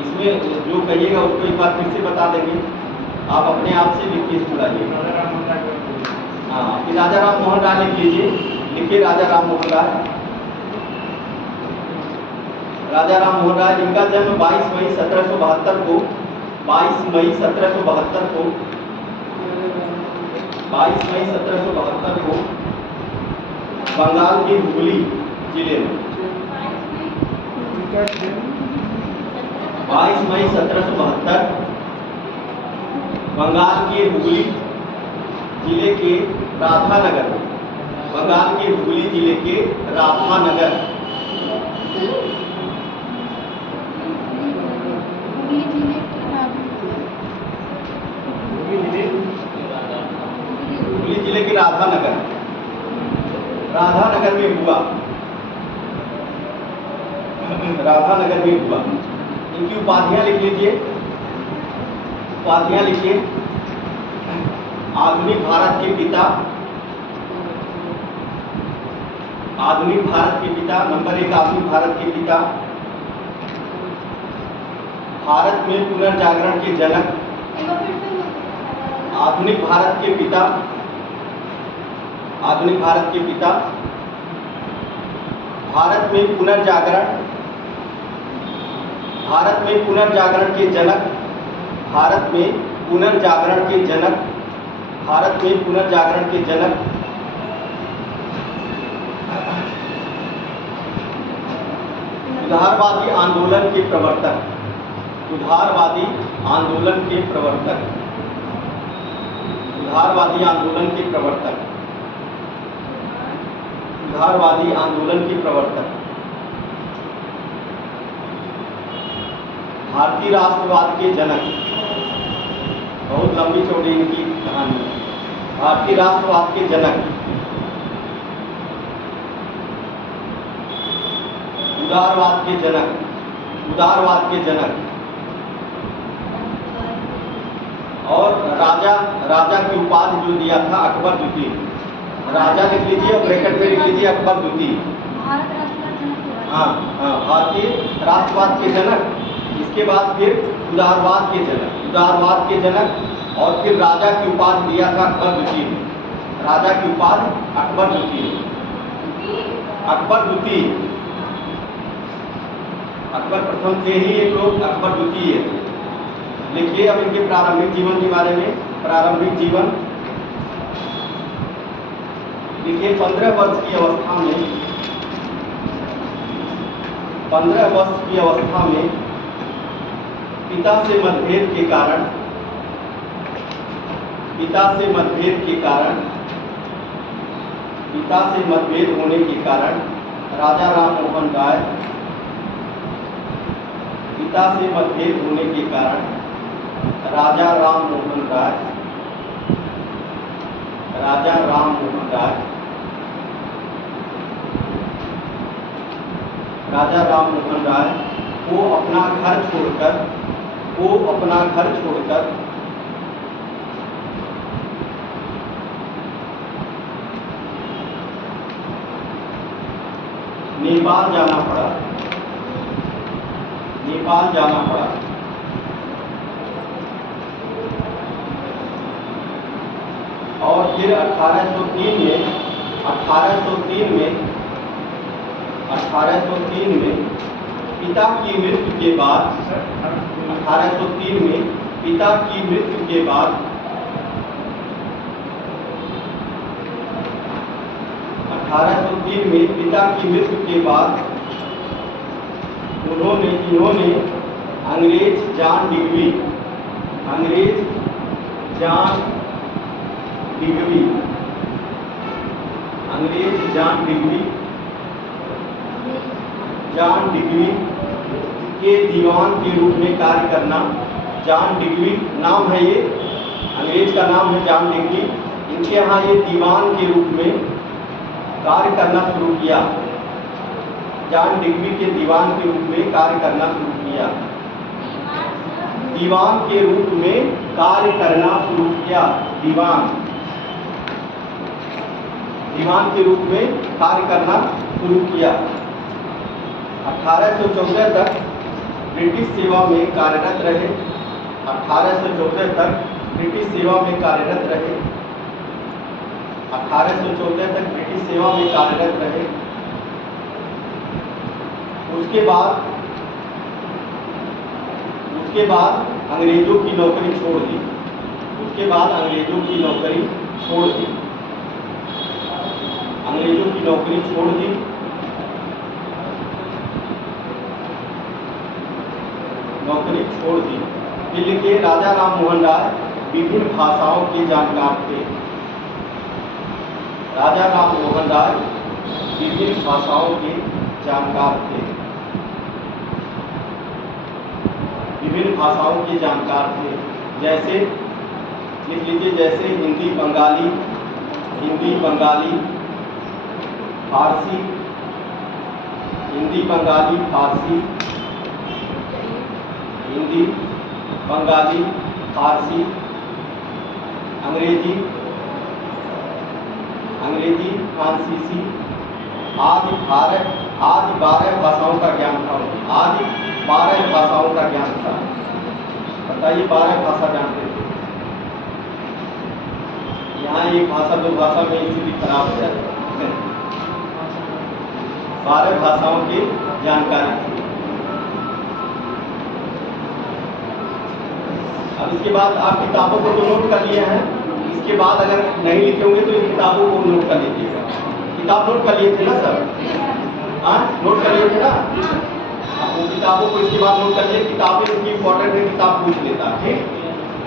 इसमें जो कहिएगा उसको एक बार फिर से बता देंगे, आप अपने आप से लिख के इसको लाइए। हाँ, फिर राजा राम मोहन राय लिख लीजिए, लिखिए राजा राम मोहन राय। राजा राम मोहन राय, इनका जन्म 22 मई 1772 को 22 मई 1772 को 22 मई 1772 को बंगाल के हुगली जिले में 22 मई 1772 बंगाल के हुगली जिले के राधानगर, बंगाल के हुगली जिले के राधानगर हुगली जिले के राधानगर में हुआ, राधानगर में हुआ। इनकी उपाधियां लिख लीजिए, उपाधियां लिखिए। आधुनिक भारत के पिता, आधुनिक भारत के पिता, नंबर 1 आधुनिक भारत के पिता, भारत में पुनर्जागरण के जनक, आधुनिक भारत के पिता, आधुनिक भारत के पिता, भारत में पुनर्जागरण, भारत में पुनर्जागरण के जनक, भारत में पुनर्जागरण के जनक, भारत में पुनर्जागरण के जनक, सुधारवादी आंदोलन के प्रवर्तक, सुधारवादी आंदोलन के प्रवर्तक, सुधारवादी आंदोलन के प्रवर्तक, सुधारवादी आंदोलन के प्रवर्तक, भारतीय राष्ट्रवाद के जनक, बहुत लंबी चौड़ी इनकी कहानी है। भारतीय राष्ट्रवाद के जनक, उदारवाद के जनक, उदारवाद के जनक और राजा की उपाधि जो दिया था अकबर द्वितीय, राजा लिख लीजिए और ब्रैकेट में लिख लीजिए अकबर द्वितीय। हाँ हाँ, भारतीय राष्ट्रवाद के जनक, इसके बाद फिर उदारवाद के जनक, उदारवाद के जनक और फिर राजा की उपाधि दिया था अकबर द्वितीय, राजा की उपाधि अकबर द्वितीय, अकबर द्वितीय, अकबर प्रथम थे ही एक लोग, अकबर द्वितीय। लिखिए अब इनके प्रारंभिक जीवन के बारे में। प्रारंभिक जीवन देखिए, 15 वर्ष की अवस्था में, 15 वर्ष की अवस्था में पिता से मतभेद के कारण, पिता से मतभेद के कारण, पिता से मतभेद होने के कारण राजा राम मोहन राय, पिता से मतभेद होने के कारण राजा राम मोहन राय, राजा राम मोहन राय, राजा राम मोहन राय को अपना घर छोड़कर, को अपना घर छोड़कर नेपाल जाना पड़ा, नेपाल जाना पड़ा। और फिर 1803 में 1803 में पिता की मृत्यु के बाद, 1803 में पिता की मृत्यु के बाद 1803 में पिता की मृत्यु के बाद इन्होंने अंग्रेज जॉन डिग्बी, अंग्रेज जॉन डिग्बी, अंग्रेज जॉन डिग्बी, जॉन डिग्बी के दीवान के रूप में कार्य करना। जॉन डिग्बी नाम है, ये अंग्रेज का नाम है जॉन डिग्बी। इनके यहाँ ये दीवान के रूप में कार्य करना शुरू किया। जॉन डिग्बी के दीवान के रूप में कार्य करना शुरू किया, दीवान के रूप में कार्य करना शुरू किया, दीवान। दीवान के रूप में कार्य करना शुरू किया। 1814 तक ब्रिटिश सेवा में कार्यरत रहे। 1814 तक ब्रिटिश सेवा में कार्यरत रहे। 1814 तक ब्रिटिश सेवा में कार्यरत रहे। उसके बाद अंग्रेजों की नौकरी छोड़ दी। उसके बाद अंग्रेजों की नौकरी छोड़ दी। अंग्रेजों की नौकरी छोड़ दी। नौकरी छोड़ दी। दिल्ली के राजा राम मोहन राय विभिन्न भाषाओं के जानकार थे। राजा राम मोहन राय विभिन्न भाषाओं के जानकार थे। विभिन्न भाषाओं के जानकार थे। जैसे लिख लीजिए, जैसे हिंदी बंगाली, फारसी, हिंदी बंगाली फारसी, हिंदी बंगाली फारसी, अंग्रेजी फ्रांसीसी आदि 12 भाषाओं का ज्ञान था। आदि 12 भाषाओं का ज्ञान था। बताइए, 12 भाषा जानते थे? यहाँ एक भाषा दो भाषा में स्थिति खराब हो जाती है। 12 भाषाओं की जानकारी थी। अब इसके बाद आप किताबों को तो नोट कर लिए हैं। इसके बाद अगर नहीं लिखे होंगे तो इन किताबों को नोट कर लीजिएगा। किताब नोट कर लिए थे ना सर? हाँ, नोट कर लिए थे ना? वो किताबों को इसके बाद नोट कर लिए। किताबें इतनी इंपॉर्टेंट है, किताब पूछ लेता है, ठीक?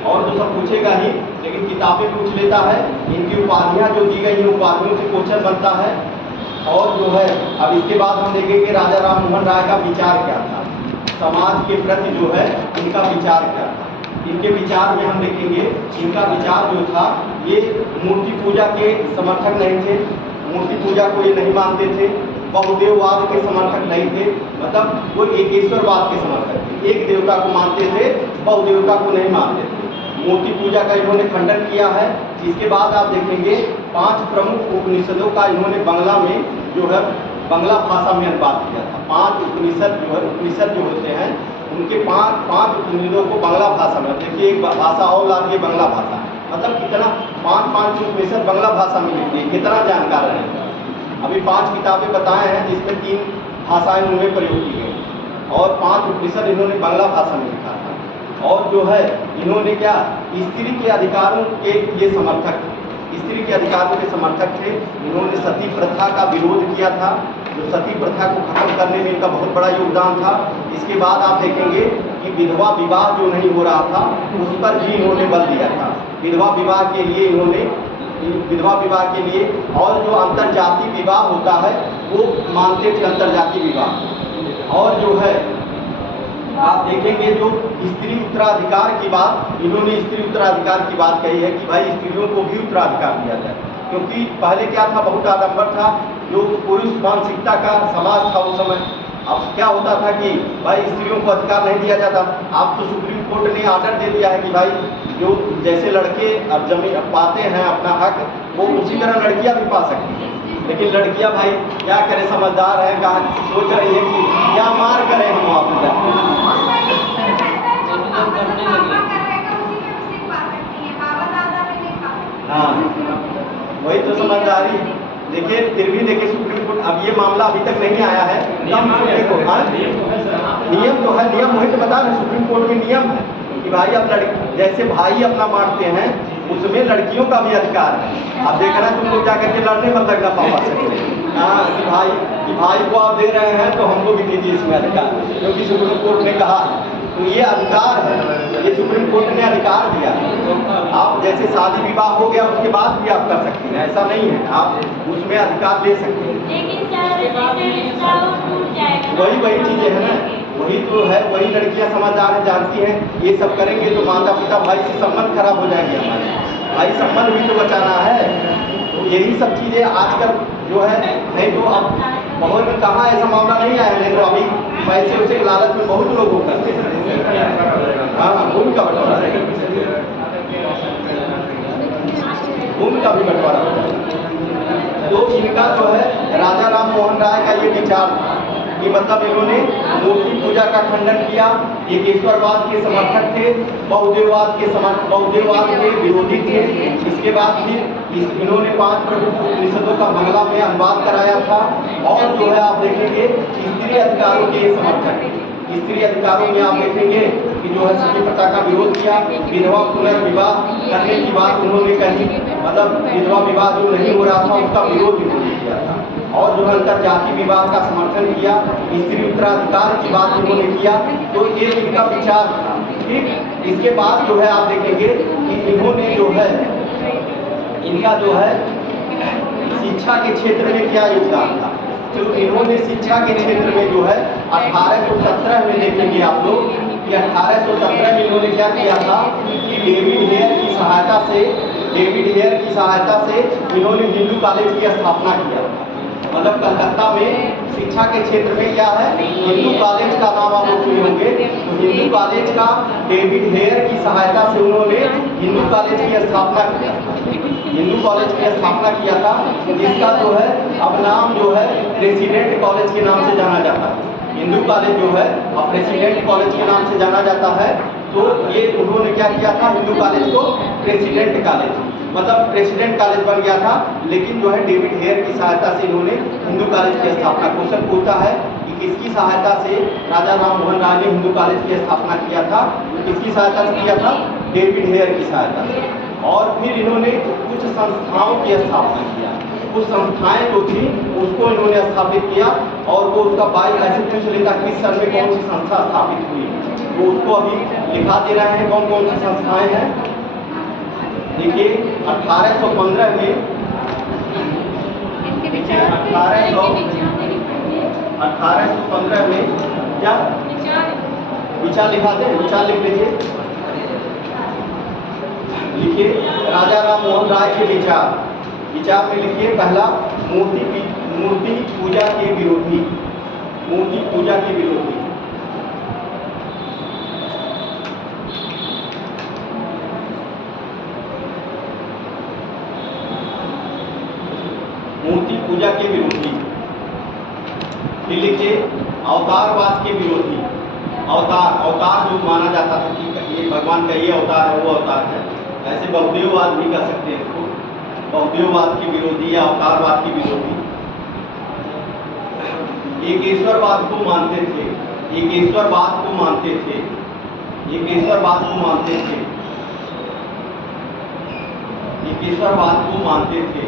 और तो सब पूछेगा ही, लेकिन किताबें पूछ लेता है। इनकी उपाधियाँ जो दी गई हैं, उपाधियों से क्वेश्चन बनता है। और जो है, अब इसके बाद हम देखेंगे राजा राम मोहन राय का विचार क्या था, समाज के प्रति जो है इनका विचार क्या था। इनके विचार में हम देखेंगे, इनका विचार जो था, ये मूर्ति पूजा के समर्थक नहीं थे। मूर्ति पूजा को ये नहीं मानते थे। बहुदेववाद के समर्थक नहीं थे। मतलब वो एकेश्वरवाद के समर्थक थे। एक देवता को मानते थे, बहुदेवता को नहीं मानते थे। मूर्ति पूजा का इन्होंने खंडन किया है। इसके बाद आप देखेंगे 5 प्रमुख उपनिषदों का इन्होंने बांग्ला में जो है बांग्ला भाषा में अनुवाद किया था। 5 उपनिषद जो होते हैं उनके 5 उपनिषदों को बांग्ला भाषा में, देखिए एक भाषा और ला दिए बांग्ला भाषा, मतलब कितना 5 उपनिषद बांग्ला भाषा में लिखते हैं। कितना जानकार रहेगा। अभी 5 किताबें बताए हैं जिसमें 3 भाषाएं उन्होंने प्रयोग की गई और 5 उपनिषद इन्होंने बांग्ला भाषा में लिखा था। और जो है इन्होंने क्या, स्त्री के अधिकारों के ये समर्थक थे। स्त्री के अधिकारों के समर्थक थे। इन्होंने सती प्रथा का विरोध किया था। जो सती प्रथा को खत्म करने में इनका बहुत बड़ा योगदान था। इसके बाद आप देखेंगे कि विधवा विवाह जो नहीं हो रहा था उस पर भी इन्होंने बल दिया था। विधवा विवाह के लिए और जो अंतरजातीय विवाह होता है वो मानते थे, अंतरजातीय विवाह। और जो है आप देखेंगे जो स्त्री उत्तराधिकार की बात, इन्होंने स्त्री उत्तराधिकार की बात कही है कि भाई स्त्रियों को भी उत्तराधिकार दिया जाए। क्योंकि पहले क्या था, बहुत आडंबर था, जो पुरुष मानसिकता का समाज था उस समय। अब क्या होता था कि भाई स्त्रियों को अधिकार नहीं दिया जाता। अब तो सुप्रीम कोर्ट ने ऑर्डर दे दिया है कि भाई जो जैसे लड़के अब जमीन पाते हैं अपना हक, वो उसी तरह लड़कियां भी पा सकती हैं। लेकिन लड़कियां भाई क्या करें, समझदार है, कहा सोच रही है कि क्या मार करें हम वहाँ पर। हाँ, वही तो समझदारी। देखिए फिर भी देखिए सुप्रीम कोर्ट, अब ये मामला अभी तक नहीं आया है। सुप्रीम कोर्ट नियम जो है, नियम वही तो बता रहे, सुप्रीम कोर्ट में नियम है कि भाई अब जैसे भाई अपना मारते हैं उसमें लड़कियों का भी अधिकार है। अब देखना तुम लोग जाकर के लड़ने मत लगना पापा से। हाँ कि भाई को आप दे रहे हैं तो हमको भी दीजिए इसमें अधिकार, क्योंकि सुप्रीम कोर्ट ने कहा है। तो ये अधिकार है, ये सुप्रीम कोर्ट ने अधिकार दिया है। आप जैसे शादी विवाह हो गया उसके बाद भी आप कर सकती हैं, ऐसा नहीं है, आप उसमें अधिकार ले सकते हैं। वही चीज़ें है ना, वही तो है, वही लड़कियां समझदार हैं, जानती हैं। ये सब करेंगे तो माता पिता भाई से संबंध खराब हो जाएंगे हमारे। भाई संबंध भी तो बचाना है। तो यही सब चीज़ें आजकल जो है, नहीं तो अब बहुत में कहाँ ऐसा मामला नहीं आया, नहीं तो अभी पैसे उसे लालच में बहुत लोग करते हैं। हाँ, भूमि का बंटवारा है, भूमि का भी बंटवारा होता है। तो इनका जो है राजा राम मोहन राय का ये विचार था कि मतलब इन्होंने मूर्ति पूजा का खंडन किया। एकेश्वरवाद के समर्थक थे, बहुदेववाद के विरोधी थे। इसके बाद फिर इन्होंने 5 प्रमुख उपनिषदों का बंगला में अनुवाद कराया था। और जो है आप देखेंगे स्त्री अधिकारों के समर्थक, स्त्री अधिकारों में आप देखेंगे कि जो है सती प्रथा का विरोध किया। विधवा पुनर्विवाह करने की बात उन्होंने कही, मतलब विधवा विवाह जो नहीं हो रहा था उसका विरोध इन्होंने किया था। और जो है अंतरजातीय विवाह का समर्थन किया, स्त्री उत्तराधिकार की बात इन्होंने किया। तो ये इनका विचार था। ठीक, इसके बाद जो है आप देखेंगे कि इन्होंने जो है इनका जो है शिक्षा के क्षेत्र में क्या योगदान था। तो इन्होंने शिक्षा के क्षेत्र में जो है 1817 में देखेंगे आप लोग कि 1817 में इन्होंने क्या किया था कि डेविड हेयर की सहायता से इन्होंने हिंदू कॉलेज की स्थापना किया। मतलब कलकत्ता में शिक्षा के क्षेत्र में क्या है, हिंदू कॉलेज का नाम आप लोग सुने होंगे। तो हिंदू कॉलेज का डेविड हेयर की सहायता से उन्होंने हिंदू कॉलेज की स्थापना किया था। हिंदू कॉलेज की स्थापना किया था, जिसका जो है अब नाम जो है प्रेसिडेंट कॉलेज के नाम से जाना जाता है। हिंदू कॉलेज जो है अब प्रेसिडेंट कॉलेज के नाम से जाना जाता है। तो ये उन्होंने क्या किया था, हिंदू कॉलेज को प्रेसिडेंट कॉलेज, मतलब प्रेसिडेंट कॉलेज बन गया था। लेकिन जो है डेविड हेयर की सहायता से इन्होंने हिंदू कॉलेज की स्थापना। क्वेश्चन पूछता है कि किसकी सहायता से राजा राम मोहन राय ने हिंदू कॉलेज की स्थापना किया था। किसकी सहायता से किया था, डेविड हेयर की सहायता से। और फिर इन्होंने कुछ संस्थाओं की स्थापना किया। कुछ संस्थाएं जो थी उसको इन्होंने स्थापित किया। और वो उसका बाई ऐसे पूछ लेता किस सन में कौन सी संस्था स्थापित हुई, तो उसको अभी लिखा दे रहे हैं कौन कौन सी संस्थाएं हैं। देखिए 1815 में 1815 में क्या विचार लिखा दे, विचार लिख लीजिए। लिखिए राजा राम मोहन राय के विचार। विचार में लिखिए पहला, मूर्ति पूजा के विरोधी, मूर्ति पूजा के विरोधी। मूर्ति पूजा के विरोधी। फिर लिखिए अवतारवाद के विरोधी। अवतार जो माना जाता था कि ये भगवान का ये अवतार है, वो अवतार है, ऐसे बहुदेववाद भी कर सकते हैं इसको। बहुदेववाद के विरोधी या अवतारवाद के विरोधी। एकेश्वरवाद को मानते थे, एकेश्वरवाद को मानते थे, एकेश्वरवाद को मानते थे, एकेश्वरवाद को मानते थे।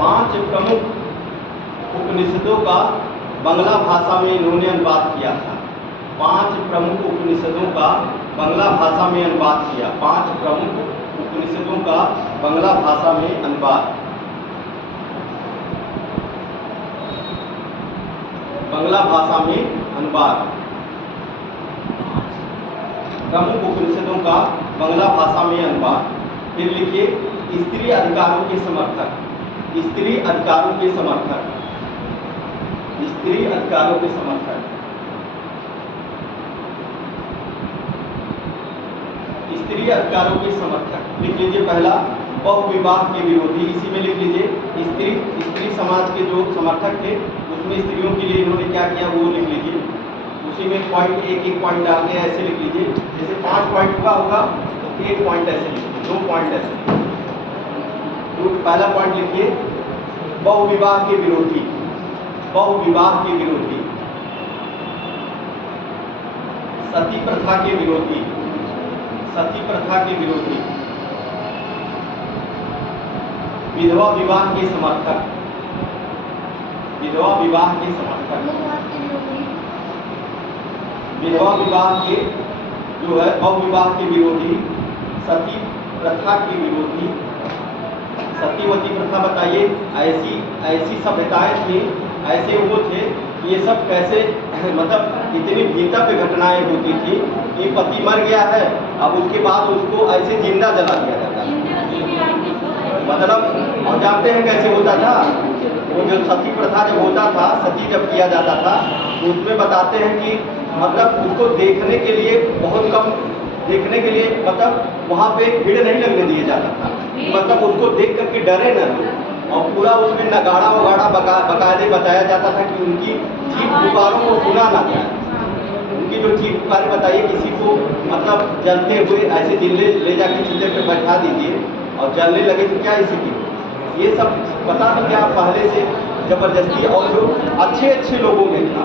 पांच प्रमुख उपनिषदों का बंगला भाषा में इन्होंने अनुवाद किया था। 5 प्रमुख उपनिषदों का बंगला भाषा में अनुवाद किया। 5 प्रमुख उपनिषदों का बंगला भाषा में अनुवाद, बंगला भाषा में अनुवाद। प्रमुख उपनिषदों का बंगला भाषा में अनुवाद। फिर लिखिए स्त्री अधिकारों के समर्थक, स्त्री अधिकारों के समर्थक, स्त्री अधिकारों के समर्थक। स्त्री अधिकारों के समर्थक लिख लीजिए पहला, बहुविवाह के विरोधी। इसी में लिख लीजिए स्त्री समाज के जो समर्थक थे उसमें स्त्रियों के लिए इन्होंने क्या किया वो लिख लीजिए। उसी में पॉइंट एक पॉइंट डाल के ऐसे लिख लीजिए। जैसे 5 पॉइंट का होगा तो 1 पॉइंट ऐसे लिखिए, 2 पॉइंट ऐसे। तो पहला पॉइंट लिखिए बहुविवाह के विरोधी, बहुविवाह के विरोधी। सती प्रथा के विरोधी, सती प्रथा के विरोधी। विधवा विवाह के समर्थक, विधवा विवाह के समर्थक। विधवा विवाह के जो है बहुविवाह के विरोधी, सती प्रथा के विरोधी। सतीवती प्रथा बताइए, ऐसी सभ्यताएं थी, ऐसे वो थे ये सब कैसे मतलब इतनी भीतर घटनाएं होती थी कि पति मर गया है, अब उसके बाद उसको ऐसे जिंदा जला दिया जाता है। मतलब हम जानते हैं कैसे होता था वो, जो सती प्रथा जब होता था, सती जब किया जाता था तो उसमें बताते हैं कि मतलब उसको देखने के लिए बहुत कम देखने के लिए मतलब वहाँ पे भीड़ नहीं लगने दिया जाता था, मतलब उसको देख करके डरे न लोग। और पूरा उसमें नगाड़ा वगाड़ा बकायदे बताया जाता था कि उनकी चीख पुकारों को सुना ना जाए। उनकी जो चीख पुकारें बताइए, किसी को मतलब जलते हुए ऐसे जिले ले जाके चूल्हे पे बैठा दीजिए और जलने लगे तो क्या इसी की, ये सब पता था क्या पहले से जबरदस्ती। और जो अच्छे अच्छे लोगों में था,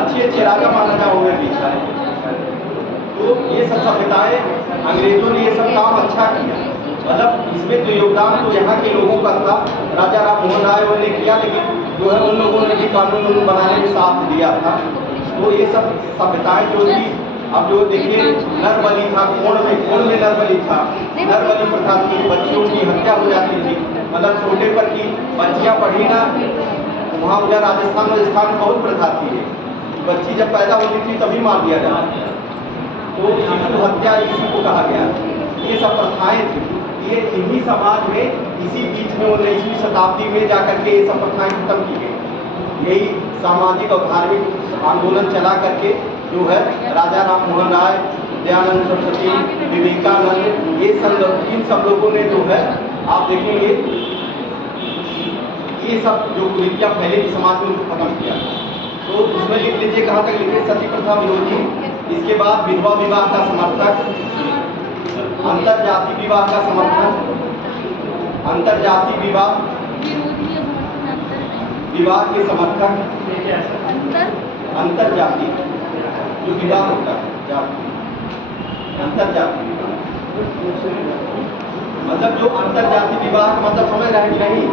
अच्छे अच्छे राजा महाराजाओं में भी था। तो ये सब सभ्यताएं अंग्रेजों ने ये सब काम अच्छा किया, मतलब इसमें तो योगदान तो यहाँ के लोगों का था। राजा राम मोहन राय ने किया, लेकिन जो है उन लोगों ने भी कानून बनाने में साथ दिया था। तो ये सब सभ्यताएं जो थी, अब जो देखिए नरबली था, कोण में नरबली था, नरबली प्रथा थी, बच्चियों की हत्या हो जाती थी, मतलब छोटे पर की बच्चियाँ पढ़ी ना, वहाँ उधर राजस्थान बहुत प्रथा थी। बच्ची जब पैदा होती थी तभी मार दिया जाता, तो शिशु हत्या इसी को कहा गया। ये सब प्रथाएं थी, ये इन्हीं समाज में इसी बीच में 19वीं शताब्दी में जाकर के ये सब प्रथाएं खत्म की गई। यही सामाजिक और धार्मिक आंदोलन चला करके जो है राजा राम मोहन राय, दयानंद सरस्वती, विवेकानंद, ये इन सब लोगों ने जो है आप देखेंगे ये सब जो कुरीतियाँ फैली थी समाज में उसको खत्म किया। तो उसमें लिख लीजिए कहाँ तक लिखे, सती प्रथा विरोधी, इसके बाद विधवा विवाह का समर्थक, अंतरजातीय विवाह का समर्थन, अंतरजातीय विवाह के समर्थक, अंतरजातीय जो विवाह होता है जाति, अंतरजातीय मतलब जो अंतरजातीय विवाह का मतलब समझ रहे हैं कि नहीं,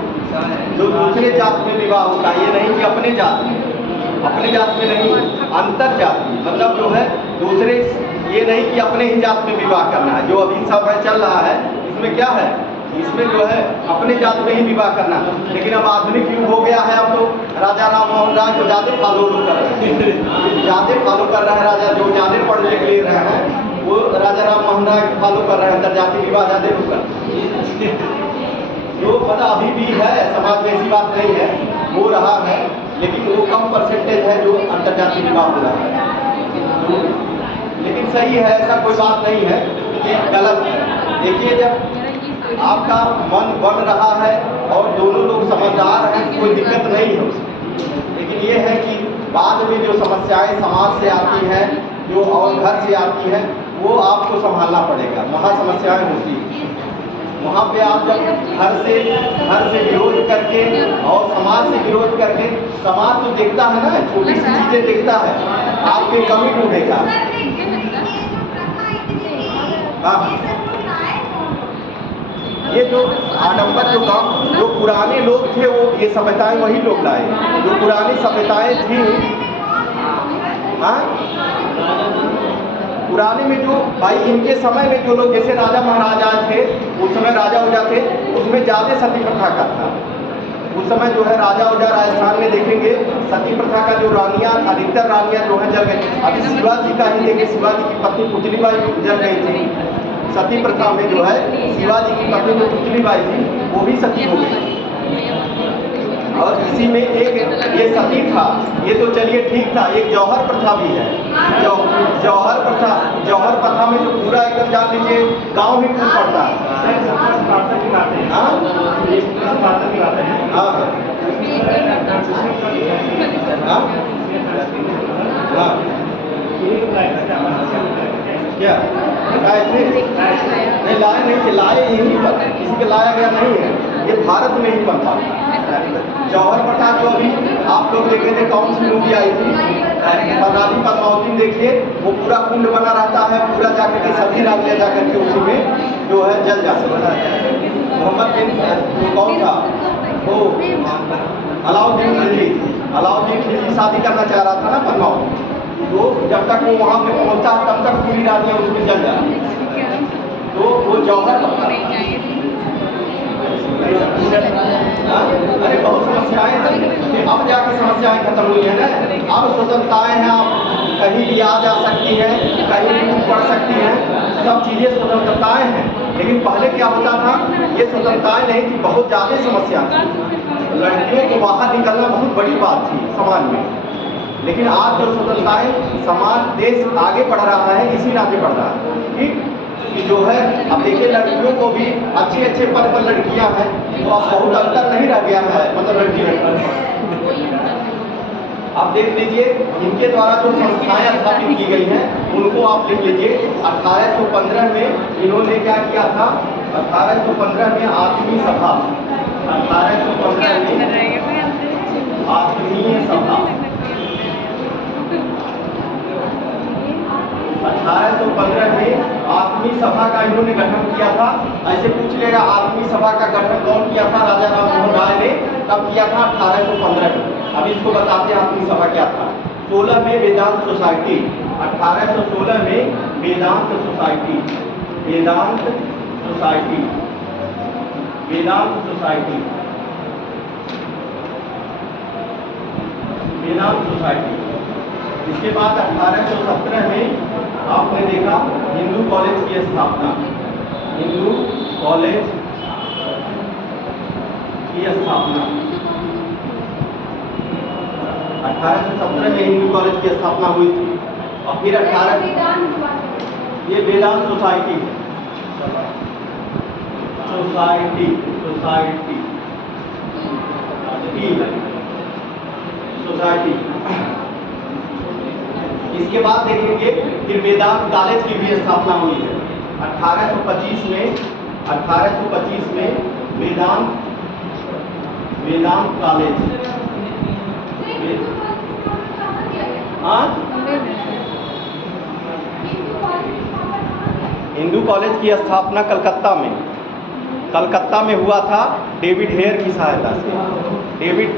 जो दूसरे जात में विवाह होता है, ये नहीं कि अपने जात में नहीं, अंतरजातीय मतलब जो है दूसरे, ये नहीं कि अपने ही जात में विवाह करना है। जो अभी समय चल रहा है इसमें क्या है, इसमें जो है अपने जात में ही विवाह करना। लेकिन अब आधुनिक युग हो गया है, अब तो राजा राम मोहन राय को ज़्यादा फॉलो कर रहे हैं, राजा जो ज़्यादा पढ़ लिख ले रहे हैं वो राजा राम मोहन राय को फॉलो कर रहे हैं, अंतरजातीय विवाह ज़्यादा लोग कर जो पता अभी भी है समाज में, ऐसी बात नहीं है, हो रहा है, लेकिन वो कम परसेंटेज है जो अंतरजातीय विवाह हो रहा है। लेकिन सही है, ऐसा कोई बात नहीं है कि गलत है। देखिए जब आपका मन बन रहा है और दोनों लोग समझदार हैं, कोई दिक्कत नहीं है उसमें। लेकिन ये है कि बाद में जो समस्याएं समाज से आती हैं जो और घर से आती हैं, वो आपको संभालना पड़ेगा। वहाँ समस्याएं होती हैं, वहाँ पे आप जब घर से विरोध करके और समाज से विरोध करके, समाज तो देखता है ना, छोटी सी चीज़ें देखता है, आप पे कमी ढूंढेगा। ये जो आडम्बर जो काम जो पुराने लोग थे, वो ये सभ्यताएं वही लोग लाए, जो पुरानी सभ्यताएं थी। हाँ, पुराने में जो भाई इनके समय में जो लोग जैसे राजा महाराजा थे, उस समय राजा उजा थे, उसमें ज़्यादा सती प्रथा का था। उस समय जो है राजा उजा राजस्थान में देखेंगे सती प्रथा का जो रानियाँ, अधिकतर रानियाँ जो है जल गई। अभी शिवाजी का ही देखिए, शिवाजी की पत्नी पुतलीबाई जल गई थी सती प्रथा में। जो है शिवाजी की पत्नी जो पुतलीबाई थी वो भी सती हो गई। और इसी में एक ये सती था, ये तो चलिए ठीक था। एक जौहर प्रथा भी है, जौहर प्रथा में जो पूरा एकदम जान लीजिए गाँव ही कूद पड़ता है। क्या लाए थे? नहीं लाए नहीं थे, लाए यहीं पर, किसी पे लाया गया नहीं है, ये भारत में ही बनता है। जौहर प्रथा जो अभी आप लोग देखे थे, कौन सी मूवी आई थी, रानी पद्मावती, देखिए वो पूरा कुंड बना रहता है, पूरा जाकर के सब्जी डाल दिया जाकर के उसी में जो है जल जाता है। मोहम्मद बिन कौन था वो, अलाउद्दीन खिलजी शादी करना चाह रहा था ना पद्मावती, तो जब तक वो वहाँ पे पहुँचा तब तक पूरी रानियाँ उसमें जल जाती। तो वो जौहर अरे बहुत समस्याएं थी, अब जाके समस्याएं खत्म हुई है ना। अब स्वतंत्रताएं हैं, आप कहीं भी आ जा सकती हैं, कहीं भी पढ़ सकती हैं, सब चीज़ें स्वतंत्रताएं हैं। लेकिन पहले क्या होता था, ये स्वतंत्रताएं नहीं थी, बहुत ज़्यादा समस्या थी। लड़कियों को बाहर निकलना बहुत बड़ी बात थी समाज में। लेकिन आज जो स्वतंत्रताएं समाज देश आगे बढ़ रहा है इसी नाते बढ़ रहा है, ठीक। कि जो है अब देखिए लड़कियों को भी अच्छे अच्छे पद पर लड़कियां हैं, तो अब बहुत अंतर नहीं रह गया है, मतलब लड़की आप देख लीजिए इनके द्वारा जो संस्थाएं स्थापित की गई हैं उनको आप लिख लीजिए। 1815 में इन्होंने क्या किया था, 1815 में आत्मीय सभा, 1815 में आत्मीय सभा, 1815 में आत्मीय सभा का इन्होंने गठन किया था। ऐसे पूछ लेगा आत्मीय सभा का गठन कौन किया था, राजा राम मोहन राय ने कब किया था, 1815 में। अभी इसको बताते हैं आत्मीय सभा क्या था। 16 में वेदांत सोसाइटी, 1816 में वेदांत सोसाइटी, वेदांत सोसाइटी, वेदांत सोसाइटी, वेदांत सोसाइटी। इसके बाद 1817 में आपने देखा हिंदू कॉलेज की स्थापना, हिंदू कॉलेज की स्थापना, 1817 में हिंदू कॉलेज की स्थापना हुई थी। और फिर 18 ये वेदांत सोसाइटी, सोसाइटी, सोसाइटी, सोसाइटी। इसके बाद देखेंगे कि वेदांत कॉलेज की भी स्थापना हुई है 1825 में, 1825 में वेदांत कॉलेज। हाँ, हिंदू कॉलेज की स्थापना कलकत्ता में, कलकत्ता में हुआ था डेविड हेयर की सहायता से। डेविड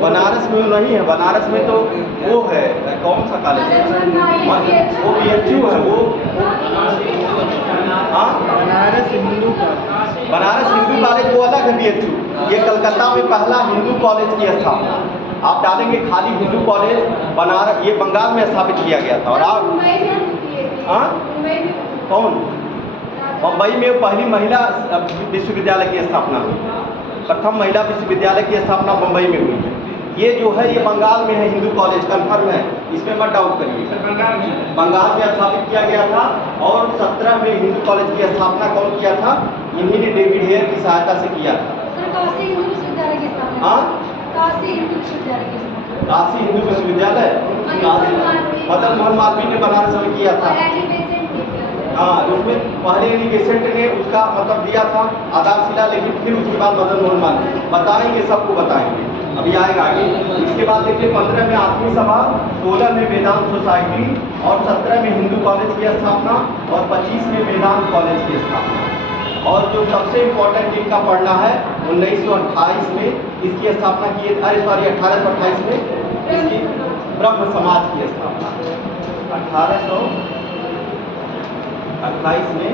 बनारस में नहीं है, बनारस में तो वो है कौन सा कॉलेज है, वो BHU है वो। हाँ, बनारस हिंदू कॉलेज, बनारस हिंदू कॉलेज वो अलग है BHU। ये कलकत्ता में पहला हिंदू कॉलेज की स्थापना, आप डालेंगे खाली हिंदू कॉलेज बनारस, ये बंगाल में स्थापित किया गया था। और आप हाँ कौन, मुंबई में पहली महिला विश्वविद्यालय की स्थापना हुई, प्रथम महिला विश्वविद्यालय की स्थापना मुंबई में हुई है। ये जो है ये बंगाल में है हिंदू कॉलेज, कन्फर्म है, इसमें मत डाउट करिए। बंगाल में स्थापित किया गया था। और 17 में हिंदू कॉलेज की स्थापना कौन किया था, इन्हीं ने डेविड हेयर की सहायता से किया था। काशी हिंदू विश्वविद्यालय की स्थापना, हाँ, काशी हिंदू विश्वविद्यालय की स्थापना, काशी हिंदू विश्वविद्यालय मदन मोहन मालवीय ने बनारस में किया था। हाँ, उसमें पहले एलिगेसेंट ने उसका मतलब दिया था आधारशिला, लेकिन फिर उसके बाद मदन मोहन मालवीय, बताएंगे सबको बताएंगे, अभी आएगा आगे। इसके बाद देखिए 15 में आत्मीय सभा, 16 में वेदांत सोसाइटी, और 17 में हिंदू कॉलेज की स्थापना, और 25 में वेदांत कॉलेज की स्थापना। और जो सबसे इम्पोर्टेंट इनका पढ़ना है 1928 में इसकी स्थापना की, अरे सॉरी 1828 में इसकी ब्रह्म समाज की स्थापना, 1828 में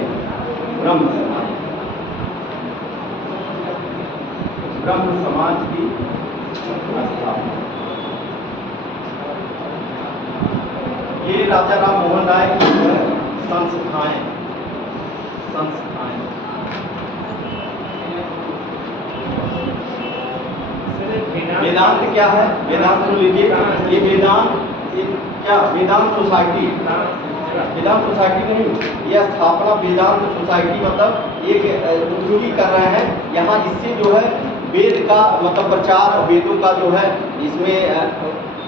ब्रह्म समाज, ब्रह्म समाज की स्थापना। ये राजा राम मोहन राय की संस्थाएं, संस्थाएं। वेदांत क्या है, वेदांत सुन लीजिए। ये वेदांत क्या, वेदांत सोसाइटी, वेदांत सोसाइटी नहीं, यह स्थापना वेदांत सोसाइटी मतलब एक शुरू कर रहे हैं यहाँ। इससे जो है वेद का मतलब प्रचार, वेदों का जो है इसमें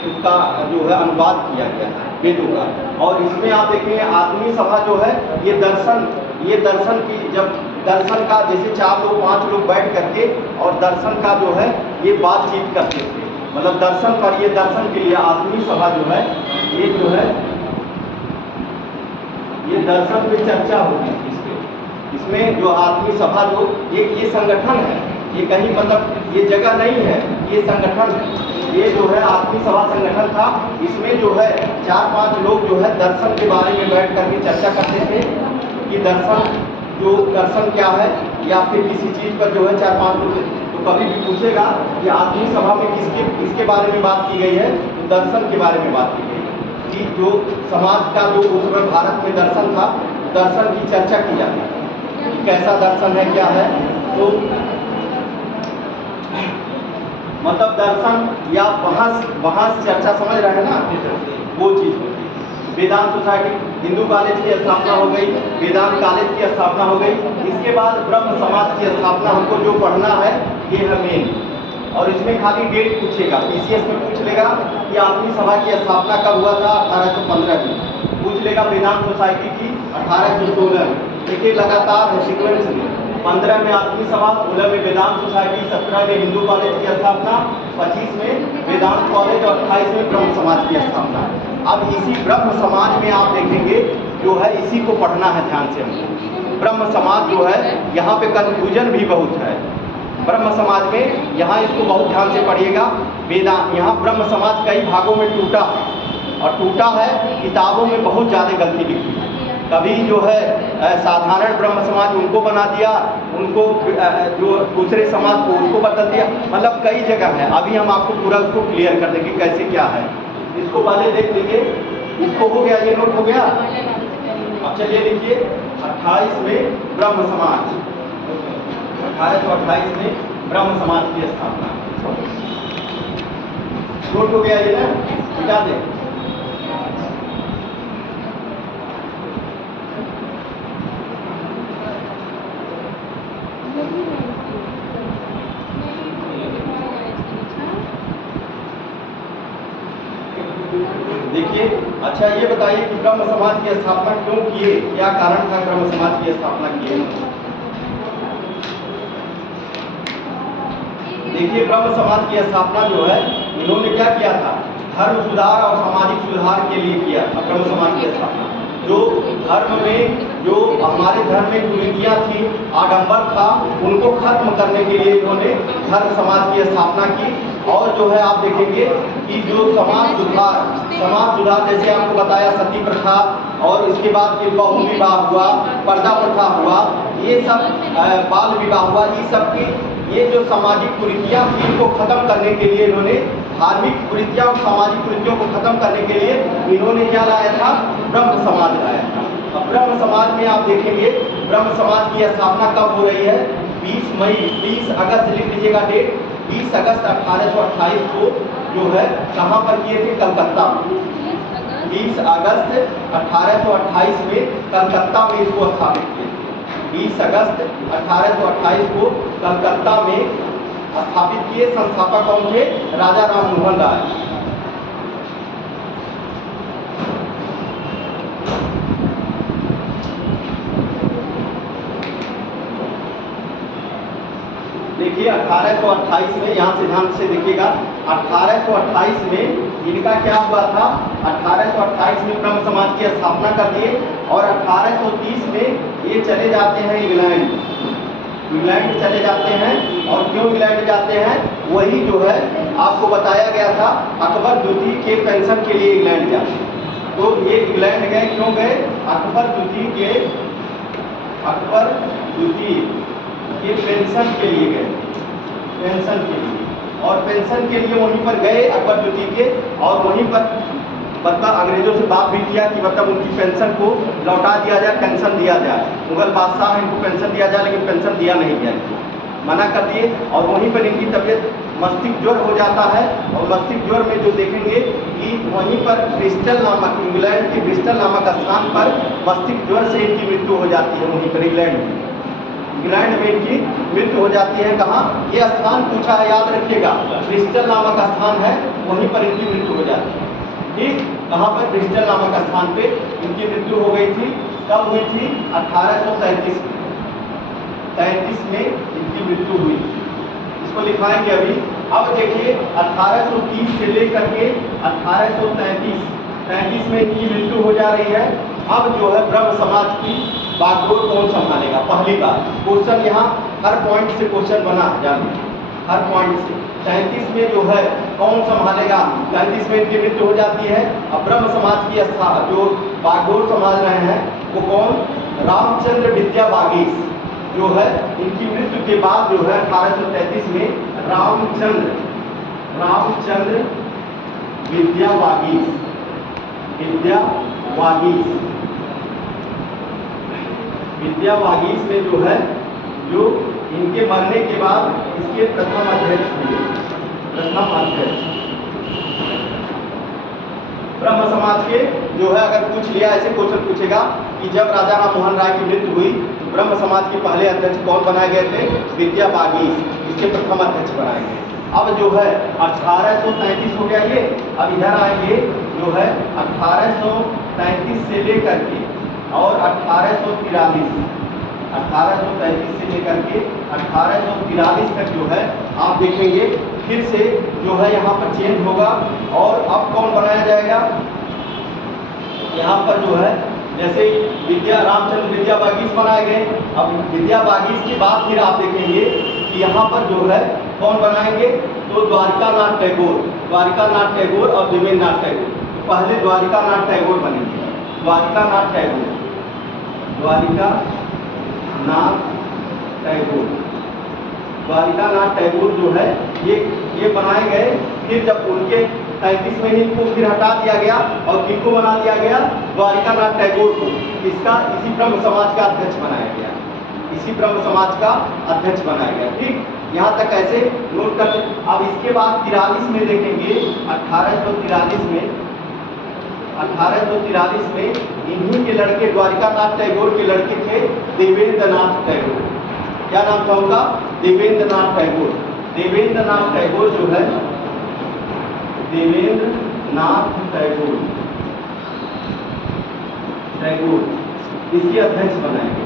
उसका जो है अनुवाद किया गया है वेदों का। और इसमें आप देखेंगे आत्मीय सभा जो है ये दर्शन की, जब दर्शन का जैसे 4 लोग 5 लोग बैठ करके और दर्शन का जो है ये बातचीत करते थे, मतलब दर्शन पर, ये दर्शन के लिए आत्मीय सभा जो है ये जो है ये दर्शन पे चर्चा होगी। इसमें जो आत्मीय सभा जो ये संगठन है, ये कहीं मतलब ये जगह नहीं है, ये संगठन है। ये जो है आत्मीय सभा संगठन था। इसमें जो है 4-5 लोग जो है दर्शन के बारे में बैठ करके चर्चा करते थे कि दर्शन क्या है, या फिर किसी चीज़ पर जो है 4-5 लोग, तो कभी भी पूछेगा कि आत्मीय सभा में किसके बारे में बात की गई है, तो दर्शन के बारे में बात की गई कि जो समाज का जो उस समय भारत में दर्शन था, दर्शन की चर्चा की जाती है कि कैसा दर्शन है, क्या है। तो मतलब दर्शन या बहस चर्चा, समझ रहे हैं ना, वो चीज़ होती है। वेदांत सोसाइटी, हिंदू कॉलेज की स्थापना हो गई, वेदांत कॉलेज की स्थापना हो गई। इसके बाद ब्रह्म समाज की स्थापना हमको जो पढ़ना है ये है मेन, और इसमें खाली डेट पूछेगा, पीसीएस में पूछ लेगा कि आत्मी सभा की स्थापना कब हुआ था, 1815 में। पूछ लेगा वेदांत सोसाइटी की 1816 में। देखिए लगातार है सीक्वेंस में, 15 में आत्मी सभा, 16 में वेदांत सोसाइटी, 17 में हिंदू कॉलेज की स्थापना, 25 में वेदांत कॉलेज और 28 में ब्रह्म समाज की स्थापना। अब इसी ब्रह्म समाज में आप देखेंगे जो है इसी को पढ़ना है ध्यान से हमको। ब्रह्म समाज जो है यहाँ पे कंफ्यूजन भी बहुत है ब्रह्म समाज में, यहाँ इसको बहुत ध्यान से पढ़िएगा। वेदांत, यहाँ ब्रह्म समाज कई भागों में टूटा है, और टूटा है किताबों में बहुत ज़्यादा गलती लिखी है। कभी जो है साधारण ब्रह्म समाज उनको बना दिया, उनको जो दूसरे समाज को उसको बदल दिया, मतलब कई जगह है। अभी हम आपको पूरा उसको क्लियर कर देंगे कैसे क्या है। इसको पहले देख लीजिए, इसको हो गया, ये नोट हो गया। अब चलिए लिखिए 28 में ब्रह्म समाज, 1828 में ब्रह्म समाज की स्थापना। नोट हो गया ये ना, मिटा दें। देखिए, अच्छा ये बताइए कि ब्रह्म समाज की स्थापना क्यों किए, क्या कारण था ब्रह्म समाज की स्थापना किए? देखिए, ब्रह्म समाज की स्थापना जो है इन्होंने क्या किया था, धर्म सुधार और सामाजिक सुधार के लिए किया था ब्रह्म समाज की स्थापना। जो धर्म में, जो हमारे धर्म में कुरीतियाँ थी, आडंबर था, उनको खत्म करने के लिए इन्होंने धर्म समाज की स्थापना की। और जो है आप देखेंगे कि जो समाज सुधार जैसे आपको बताया, सती प्रथा, और इसके बाद फिर बहु विवाह हुआ, पर्दा प्रथा हुआ, ये सब बाल विवाह हुआ, ये सब की ये जो सामाजिक कुरीतियाँ थी इनको खत्म करने के लिए इन्होंने, धार्मिक कुरीतियाँ और सामाजिक कुरीतियों को खत्म करने के लिए इन्होंने क्या लाया था, ब्रह्म समाज लाया था। अब ब्रह्म समाज में आप देखेंगे ब्रह्म समाज की स्थापना कब हो रही है, 20 अगस्त लिख लीजिएगा डेट, 20 अगस्त 1828 को जो है कहाँ पर किए थे, कलकत्ता में। 20 अगस्त 1828 में कलकत्ता में इसको स्थापित किए। 20 अगस्त 1828 को कलकत्ता में स्थापित किए। संस्थापक कौन थे, राजा राम मोहन राय। देखिए 1828 में, यहाँ से ध्यान से देखिएगा, 1828 में इनका क्या हुआ था, 1828 में ब्रह्म समाज की स्थापना कर दिए, और 1830 में ये चले जाते हैं इंग्लैंड चले जाते हैं। और क्यों इंग्लैंड जाते हैं, वही जो है आपको बताया गया था, अकबर द्वितीय के पेंशन के लिए इंग्लैंड जाते हैं। तो ये इंग्लैंड गए, क्यों गए, अकबर द्वितीय के पेंशन के लिए गए, पेंशन के लिए। और पेंशन के लिए वहीं पर गए अकबर द्वितीय के, और वहीं पर मतलब अंग्रेजों से बात भी किया कि मतलब उनकी पेंशन को लौटा दिया जाए, पेंशन दिया जाए। मुगल बादशाह है, इनको पेंशन दिया जाए, लेकिन पेंशन दिया नहीं गया, मना कर दिए। और वहीं पर इनकी तबीयत मस्तिष्क ज्वर हो जाता है, और मस्तिष्क ज्वर में जो देखेंगे कि वहीं पर ब्रिस्टल नामक, इंग्लैंड के ब्रिस्टल नामक स्थान पर मस्तिष्क ज्वर से इनकी मृत्यु हो जाती है। वहीं पर इंग्लैंड में इनकी मृत्यु हो जाती है। कहाँ, ये स्थान पूछा है, याद रखिएगा, ब्रिस्टल नामक स्थान है, वहीं पर इनकी मृत्यु हो जाती है। ठीक, कहाँ पर, ब्रिस्टल नामक स्थान पे इनकी मृत्यु हो गई थी। कब हुई थी, 1833 में, 33 में इनकी मृत्यु हुई। इसको लिखाएंगे अभी। अब देखिए 1830 से लेकर के 1833 में इनकी मृत्यु हो जा रही है। अब जो है ब्रह्म समाज की बागडोर कौन संभालेगा, पहली बात क्वेश्चन, यहाँ हर पॉइंट से क्वेश्चन बना जाने, हर पॉइंट से। 33 में जो है कौन संभालेगा, 33 में इनकी मृत्यु हो जाती है। अब ब्रह्म समाज की जो बागडोर संभाल रहे हैं वो कौन, रामचंद्र विद्या बागीश जो है, इनकी मृत्यु के बाद जो है 1833 में रामचंद्र विद्या वागीश में जो है, जो इनके मरने के बाद इसके प्रथम अध्यक्ष हुए, प्रथम अध्यक्ष। ब्रह्म समाज के जो है अगर पूछ लिया ऐसे क्वेश्चन पूछेगा कि जब राजा राम मोहन राय की मृत्यु हुई तो ब्रह्म समाज के पहले अध्यक्ष कौन बनाए गए थे? विद्या बागीश, इसके प्रथम अध्यक्ष बनाए गए। अब जो है 1833 हो गया ये। अब इधर आएंगे जो है 1833 से लेकर के और 1833 से लेकर के 1843 तक जो है आप देखेंगे फिर से जो है यहाँ पर चेंज होगा। और अब कौन बनाया जाएगा? यहाँ पर जो है जैसे रामचंद्र विद्या बागीश बनाए गए। अब विद्या बागीश के बाद फिर आप देखेंगे कि यहाँ पर जो है कौन बनाएंगे? तो द्वारिकानाथ टैगोर और देवेंद्रनाथ टैगोर। पहले द्वारिकानाथ टैगोर बनेंगे। द्वारिकानाथ टैगोर जो है ये बनाए गए। फिर जब उनके 33 में इनको फिर हटा दिया गया और किनको बना दिया गया? द्वारिकानाथ टैगोर को इसी ब्रह्म समाज का अध्यक्ष बनाया गया। ठीक, यहाँ तक ऐसे नोट कर। अब इसके बाद 43 में देखेंगे 1843 में इन्हीं के लड़के द्वारिकानाथ टैगोर के लड़के थे देवेंद्रनाथ टैगोर। क्या नाम था उनका? देवेंद्रनाथ टैगोर जो है देवेंद्रनाथ टैगोर इसके अध्यक्ष बनाएंगे।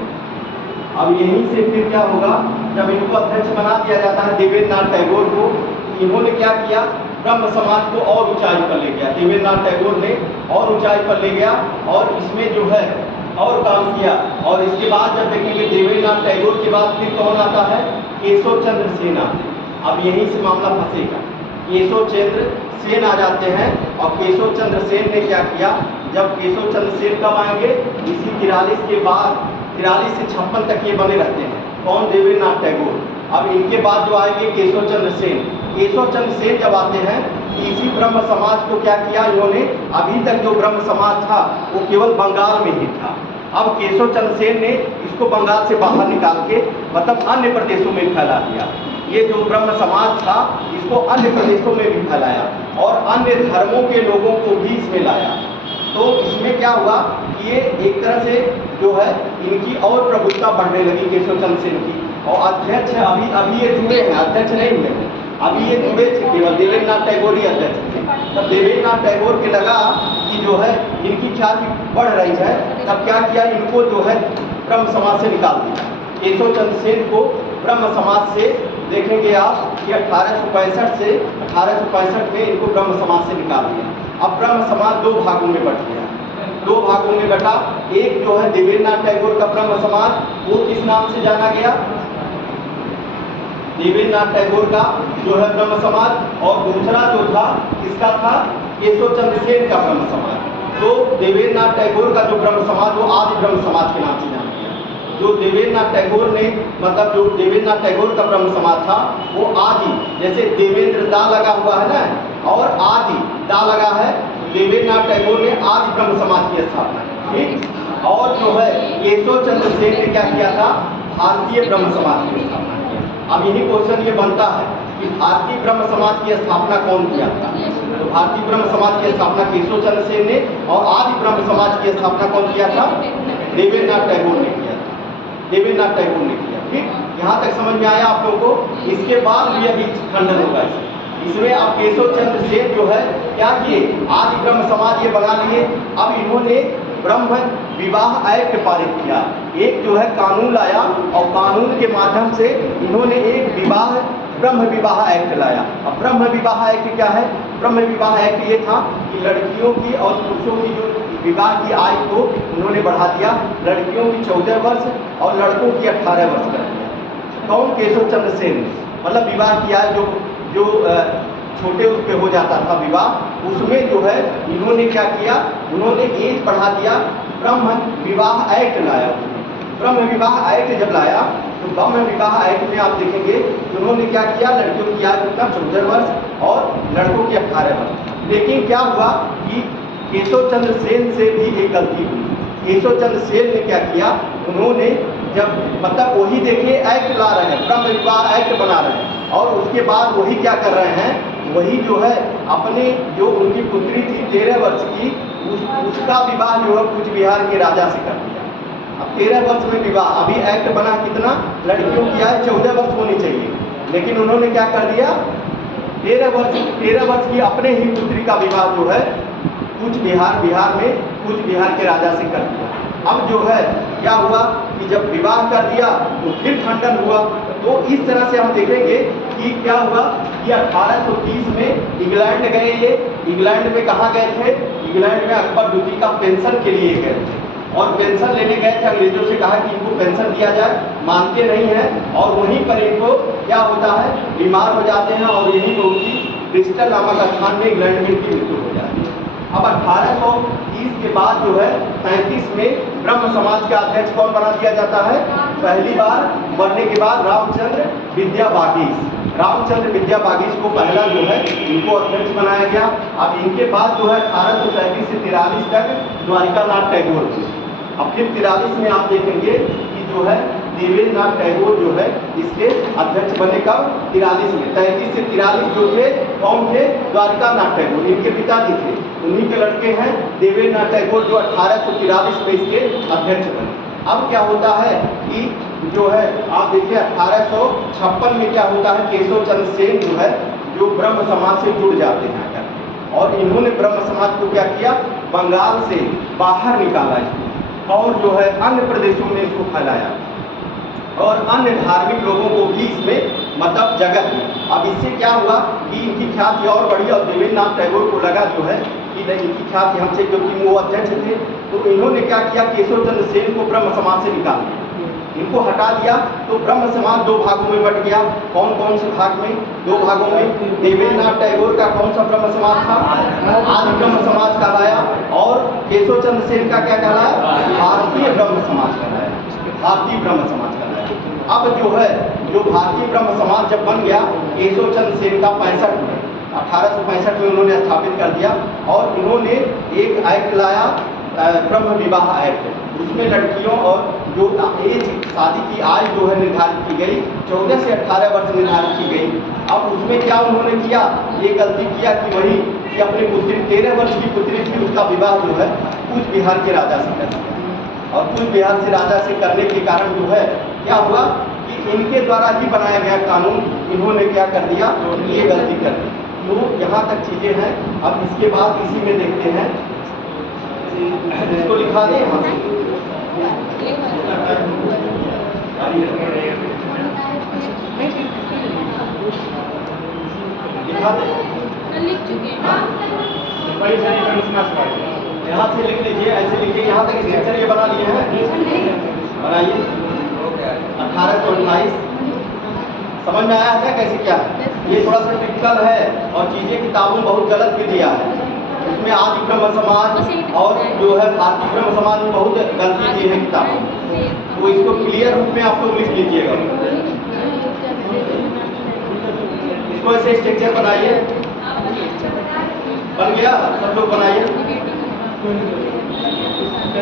अब यहीं से फिर क्या होगा? जब इनको अध्यक्ष बना दिया जाता है देवेंद्रनाथ टैगोर को, इन्होंने क्या किया? ब्रह्म समाज को और ऊंचाई पर ले गया। देवेंद्रनाथ टैगोर ने और ऊंचाई पर ले गया और इसमें जो है और काम किया। और इसके बाद जब देखेंगे देवेंद्रनाथ टैगोर के बाद फिर कौन आता है? केशव चंद्र सेन आते हैं। अब यहीं से मामला फंसेगा। केशव चंद्र सेन आ जाते हैं और केशव चंद्र सेन ने क्या किया? जब केशव चंद्र सेन कब आएंगे? इसी 43 के बाद 43 से 56 तक ये बने रहते हैं। कौन? देवेंद्रनाथ टैगोर। अब इनके बाद जो आएंगे केशव चंद्र सेन जब आते हैं इसी ब्रह्म समाज को क्या किया इन्होंने? अभी तक जो ब्रह्म समाज था वो केवल बंगाल में ही था। अब केशव चंद्र सेन ने इसको बंगाल से बाहर निकाल के मतलब अन्य प्रदेशों में फैला दिया। ये जो ब्रह्म समाज था इसको अन्य प्रदेशों में भी फैलाया और अन्य धर्मों के लोगों को भी इसमें लाया। तो इसमें क्या हुआ कि ये एक तरह से जो है इनकी और प्रभुत्ता बढ़ने लगी केशव चंद्र सेन की। और अध्यक्ष अभी ये जुड़े हैं, अध्यक्ष नहीं हुए हैं, अभी ये जुड़े थे, केवल देवेंद्रनाथ टैगोर ही अध्यक्ष थे। तब देवेंद्रनाथ टैगोर के लगा कि जो है इनकी ख्याति बढ़ रही है, तब क्या किया? इनको जो है ब्रह्म समाज से निकाल दिया। केशव चंद्र सेन को ब्रह्म समाज से देखेंगे आप कि 1865 में इनको ब्रह्म समाज से निकाल दिया। अब ब्रह्म समाज दो भागों में बट गया। एक जो है देवेंद्रनाथ टैगोर का ब्रह्म समाज, वो किस नाम से जाना गया? देवेंद्रनाथ टैगोर का जो है ब्रह्म समाज। और दूसरा जो था किसका था? केशव चंद्र सेन का ब्रह्म समाज। तो देवेंद्रनाथ टैगोर का जो ब्रह्म समाज वो आदि ब्रह्म समाज के नाम से जाना गया। जो देवेंद्रनाथ टैगोर का ब्रह्म समाज था वो आदि, जैसे देवेंद्र दा लगा हुआ है ना और आदि दा लगा है, देवेंद्रनाथ टैगोर ने आदि ब्रह्म समाज की स्थापना की। ठीक, और जो है केशव चंद्र सेन ने क्या किया था? भारतीय ब्रह्म समाज की स्थापना किया। अब यही क्वेश्चन ये बनता है कि भारतीय ब्रह्म समाज की स्थापना कौन किया था? तो भारतीय ब्रह्म समाज की स्थापना केशव चंद्र सेन ने और आदि ब्रह्म समाज की स्थापना कौन किया था? देवेंद्रनाथ टैगोर ने किया। ठीक, यहाँ तक समझ में आया आप लोगों को? इसके बाद भी अभी खंडन होगा इसमें। अब केशव चंद्र सेन जो है क्या किए? आदि ब्रह्म समाज ये बना लिए। अब इन्होंने ब्रह्म विवाह एक्ट पारित किया। एक जो है कानून लाया और कानून के माध्यम से इन्होंने एक ब्रह्म विवाह एक्ट लाया। अब ब्रह्म विवाह एक्ट क्या है? ब्रह्म विवाह एक्ट ये था कि लड़कियों की और पुरुषों की जो विवाह की आयु को उन्होंने बढ़ा दिया। लड़कियों की 14 वर्ष और लड़कों की 18 वर्ष कर दिया। कौन? केशव चंद्र सेन। मतलब विवाह की आयु जो छोटे उस पे हो जाता था विवाह, उसमें जो है इन्होंने क्या किया? उन्होंने एज बढ़ा दिया। ब्रह्म विवाह एक्ट लाया। ब्रह्म विवाह एक्ट जब लाया तो ब्रह्म विवाह एक्ट में आप देखेंगे उन्होंने क्या किया? लड़कियों की आयु 14 वर्ष और लड़कों की 18 वर्ष। लेकिन क्या हुआ कि केशव चंद्र सेन से भी एक गलती हुई। केशव चंद्र सेन ने क्या किया? उन्होंने जब मतलब वही देखिए एक्ट ला रहे हैं, ब्रह्म विवाह एक्ट बना रहे हैं और उसके बाद वही क्या कर रहे हैं? वही जो है अपने जो उनकी पुत्री थी 13 वर्ष की उसका विवाह जो है कूच बिहार के राजा से कर दिया। अब 13 वर्ष में विवाह, अभी एक्ट बना कितना, लड़कियों की आयु 14 वर्ष होनी चाहिए, लेकिन उन्होंने क्या कर दिया, 13 वर्ष की अपने ही पुत्री का विवाह जो है कूच बिहार में कूच बिहार के राजा से कर दिया। अब जो है क्या हुआ कि जब विवाह कर दिया तो फिर खंडन हुआ। तो इस तरह से हम देखेंगे कि क्या हुआ कि 1830 में इंग्लैंड गए ये। इंग्लैंड में कहाँ गए थे, इंग्लैंड में अकबर द्वितीय का पेंशन के लिए गए थे और पेंशन लेने गए थे। अंग्रेजों से कहा कि इनको पेंशन दिया जाए, मानते नहीं हैं और वहीं पर इनको क्या होता है, बीमार हो जाते हैं और यहीं पर उनकी ब्रिस्टल नामक स्थान में इंग्लैंड में इनकी मृत्यु हो जाती है। अब 1830 के बाद जो है 35 में ब्रह्म समाज का अध्यक्ष कौन बना दिया जाता है, पहली बार मरने के बाद रामचंद्र विद्या बागीश को पहला जो है इनको अध्यक्ष बनाया गया। अब इनके बाद जो है 1837 से 43 तक द्वारिकानाथ टैगोर थे। अब फिर 43 में आप देखेंगे कि जो है देवेंद्र नाथ टैगोर जो है इसके अध्यक्ष बने का 43 में। 33 से 43 जो थे कौन थे, द्वारिकानाथ टैगोर, इनके पिताजी थे, उन्हीं के लड़के हैं देवेंद्र नाथ टैगोर जो 1843 में इसके अध्यक्ष बने। अब क्या होता है कि जो है आप देखिए 1856 में क्या होता है, केशव चंद्र सेन जो है जो ब्रह्म समाज से जुड़ जाते हैं और इन्होंने ब्रह्म समाज को क्या किया, बंगाल से बाहर निकाला और जो है अन्य प्रदेशों में इसको फैलाया और अन्य धार्मिक लोगों को भी इसमें मतलब जगह दी। अब इससे क्या हुआ कि इनकी ख्याति और बढ़ी और देवेंद्र नाथ टैगोर को लगा जो है कि नहीं इनकी ख्याति हमसे, क्योंकि वो अध्यक्ष थे, तो इन्होंने क्या किया, केशव चंद्र सेन को ब्रह्म समाज से निकाल दिया, इनको हटा दिया। तो ब्रह्म समाज दो भागों में बट गया। कौन कौन से भाग में, दो भागों में। देवेंद्र नाथ टैगोर का कौन सा ब्रह्म समाज था, आदि ब्रह्म समाज कहलाया और केशव चंद्र सेन का क्या कहलाया, भारतीय ब्रह्म समाज कहलाया, भारतीय ब्रह्म समाज कहलाया। अब जो है जो भारतीय ब्रह्म समाज जब बन गया, केशव चंद्र सेन का 65 में 1865 में उन्होंने स्थापित कर दिया और इन्होंने एक एक्ट लाया, ब्रह्म विवाह एक्ट। उसमें लड़कियों और जो एज शादी की आयु जो है निर्धारित की गई, 14 से 18 वर्ष निर्धारित की गई। अब उसमें क्या उन्होंने किया, ये गलती किया कि वही कि अपनी पुत्री 13 वर्ष की पुत्री थी, उसका विवाह जो है कूच बिहार के राजा से कर दिया और कूच बिहार से राजा से करने के कारण जो है क्या हुआ कि इनके द्वारा ही बनाया गया कानून इन्होंने क्या कर दिया, ये गलती कर दी। तो यहाँ तक चीज़ें हैं। अब इसके बाद इसी में देखते हैं, इसको लिखा दें यहाँ से लिखा दें, यहाँ से लिख लीजिए, ऐसे लिखिए, यहाँ तक स्ट्रक्चर ये बना लिए हैं, बनाइए। 1828 समझ में आया है कैसे क्या है? ये थोड़ा सा टिपिकल है और चीज़ें किताबों में बहुत गलत भी दिया है। इसमें आदि ब्रह्म समाज और जो है भारतीय ब्रह्म समाज में बहुत गलती दी है किताबों में, तो इसको क्लियर रूप में आप लोग लिख लीजिएगा। इसको ऐसे स्ट्रक्चर बनाइए, बन गया, सब लोग बनाइए।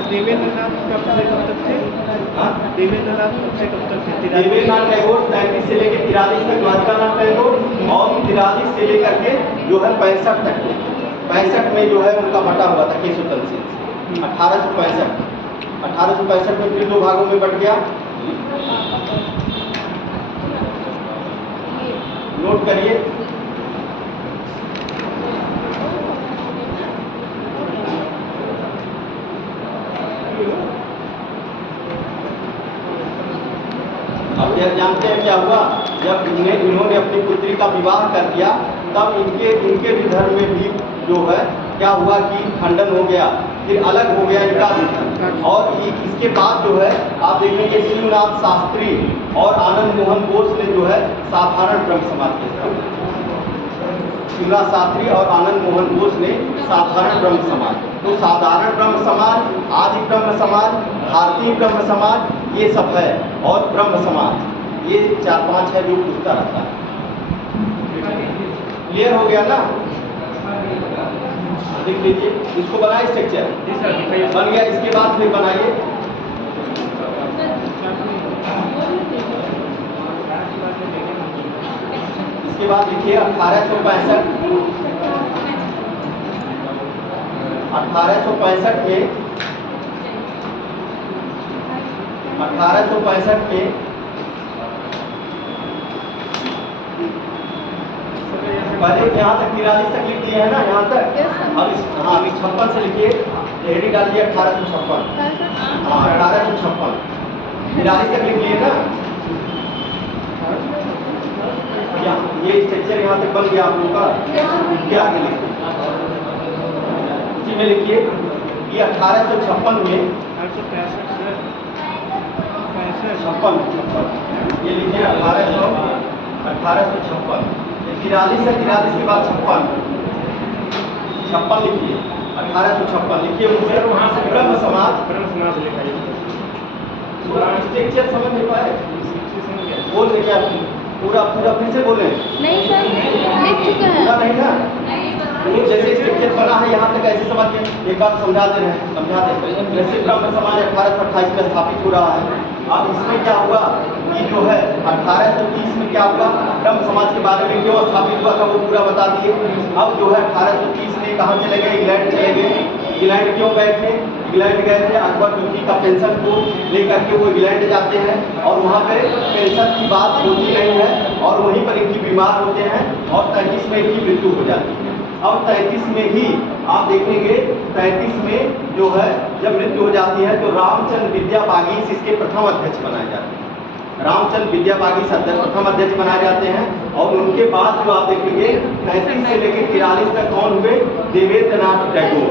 देवेंद्र नाथ कब से कब तक थे? देवेंद्र नाथ कब से कब तक थे? देवेंद्र नाथ टैगोर 35 से लेकर 43 तक द्वारिकानाथ टैगोर और 43 से लेकर के जो है 65 तक, 65 में जो है उनका बटा हुआ था केशव चंद्र सेन। 1865 में फिर दो भागों में बट गया। नोट करिए, अब यह जानते हैं क्या हुआ, जब इन्होंने अपनी पुत्री का विवाह कर दिया तब इनके भी धर्म में भी जो है क्या हुआ कि खंडन हो गया, फिर अलग हो गया इनका भी। और इसके बाद जो है आप देखेंगे शिवनाथ शास्त्री और आनंद मोहन बोस ने जो है साधारण ब्रह्म समाज की स्थापना। शिवनाथ शास्त्री और आनंद मोहन बोस ने साधारण ब्रह्म समाज, तो साधारण ब्रह्म समाज, आदि ब्रह्म समाज, भारतीय ब्रह्म समाज, ये सब है और ब्रह्म समाज, ये 4-5 है जो पूछता रहता है। क्लियर हो गया ना? देख लीजिए, इसको बनाए स्ट्रक्चर बन गया। इसके बाद फिर बनाइए, इसके बाद लिखिए 1865 1865 में 1865 में पहले यहाँ तक 43 तक लिख दिए है ना, यहाँ तक। अब हाँ, अभी 56 से लिखिए, हेडिंग डालिए 1856। हाँ, 1856 43 तक लिख लिए ना। ये स्ट्रक्चर यहाँ तक बन गया आप लोगों का, इसके आगे लिखिए, उसी में लिखिए कि 1856 में 56 ये लिखिए 1856 43 से 43 के बाद 56 लिखिए, 1856 लिखिए। मुझे वहाँ से ब्रह्म समाज स्ट्रक्चर समझ नहीं पाए, बोल दे क्या पूरा फिर से बोले? नहीं सर, लिख चुका है। पूरा नहीं ना, जैसे स्ट्रक्चर बना है यहाँ तक ऐसे समझिए। एक बात समझा दे रहे हैं, समझा दे। जैसे ब्रह्म समाज 1828 में स्थापित हो रहा है। अब इसमें क्या हुआ कि जो है 1830 में क्या हुआ, ब्रह्म समाज के बारे में क्यों स्थापित हुआ था वो पूरा बता दिए। अब जो है 1830 में कहाँ चले गए? इंग्लैंड चले गए। इंग्लैंड क्यों गए थे? इंग्लैंड गए थे अकबर ड्यूटी का पेंशन को लेकर के वो इंग्लैंड जाते हैं और वहाँ पे पेंशन की बात होती नहीं है और वहीं पर इनकी बीमार होते हैं और 33 में इनकी मृत्यु हो जाती है। अब 33 में ही आप देखेंगे, 33 में जो है जब मृत्यु हो जाती है तो रामचंद्र विद्या बागीश इसके प्रथम अध्यक्ष बनाए जाते हैं। रामचंद्र विद्या बागीश प्रथम अध्यक्ष बनाए जाते हैं और उनके बाद जो आप देखेंगे 33 से लेकर 43 तक कौन हुए? देवेंद्रनाथ टैगोर।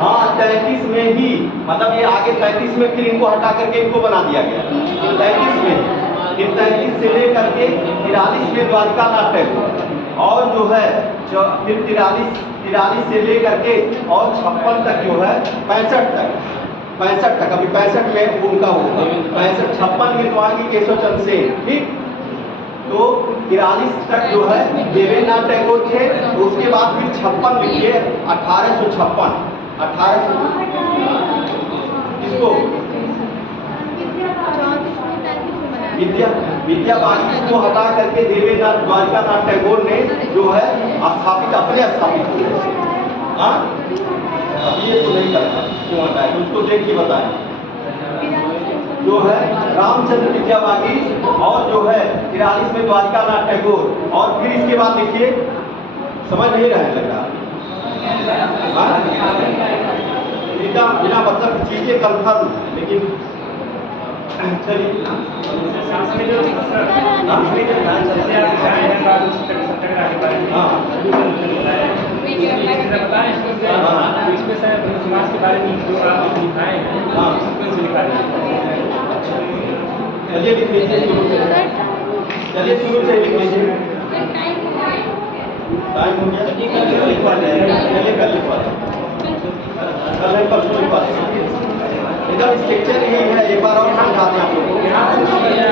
हाँ, 33 में ही, मतलब ये आगे 33 में फिर इनको हटा करके इनको बना दिया गया 33 में। फिर 33 से लेकर के 43 में द्वारिकानाथ टैगोर और जो है फिर 43 से लेकर के और 56 तक जो है 65 तक अभी 65 में उनका होगा 56 में तो आगे केशव चंद्र सेन, ठीक। तो 43 तक जो है देवेंद्रनाथ टैगोर थे। उसके बाद फिर 56 लिखिए 1856 किसको? विद्या बागीश को हटा करके देवेंद्रनाथ द्वारिकानाथ टैगोर ने जो है स्थापित हुए। हाँ, अब ये तो नहीं करता, क्यों हटाए? उसको देख के बताएं। जो है रामचंद्र विद्या बागीश और जो है 43 में द्वारिकानाथ टैगोर और फिर इसके बाद लिखिए, समझ नहीं रहे लग रहा, बिना मतलब चीजें कंफर्म, लेकिन चलिए चलिए लिख लीजिए शुरू से, चलिए शुरू से लिख लीजिए। टाइम हो गया, चलिए कल लिखवा कल है परसों लिखवा एकदम स्ट्रक्चर यही है। एक बार और समझाते हैं आप लोगों को।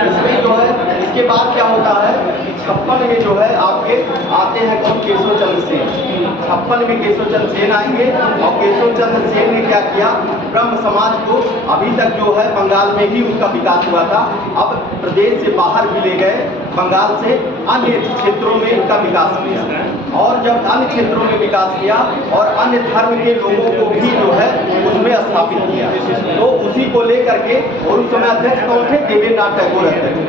इसमें जो है इसके बाद क्या होता है, 56 में जो है आपके आते हैं कौन? केशव चंद्र सेन। 56 में केशव चंद्र सेन आएंगे और केशव चंद्र सेन ने क्या किया? ब्रह्म समाज को अभी तक जो है बंगाल में ही उसका विकास हुआ था, अब प्रदेश से बाहर भी ले गए, बंगाल से अन्य क्षेत्रों में इनका विकास किया और जब अन्य क्षेत्रों में विकास किया और अन्य धर्म के लोगों को भी जो है उसमें स्थापित किया, तो उसी को लेकर के, और उस समय अध्यक्ष कौन थे? देवेंद्रनाथ टैगोर अध्यक्ष।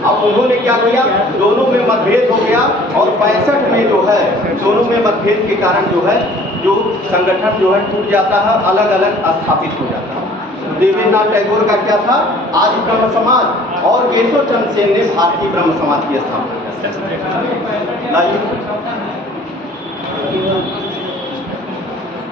अब उन्होंने क्या किया? दोनों में मतभेद हो गया और 65 में जो है दोनों में मतभेद के कारण जो है जो संगठन जो है टूट जाता है, अलग अलग स्थापित हो जाता है। देवेंद्रनाथ टैगोर का क्या था? आज ब्रह्म समाज और केशव चंद्र सेन ने भारतीय ब्रह्म समाज की स्थापना की।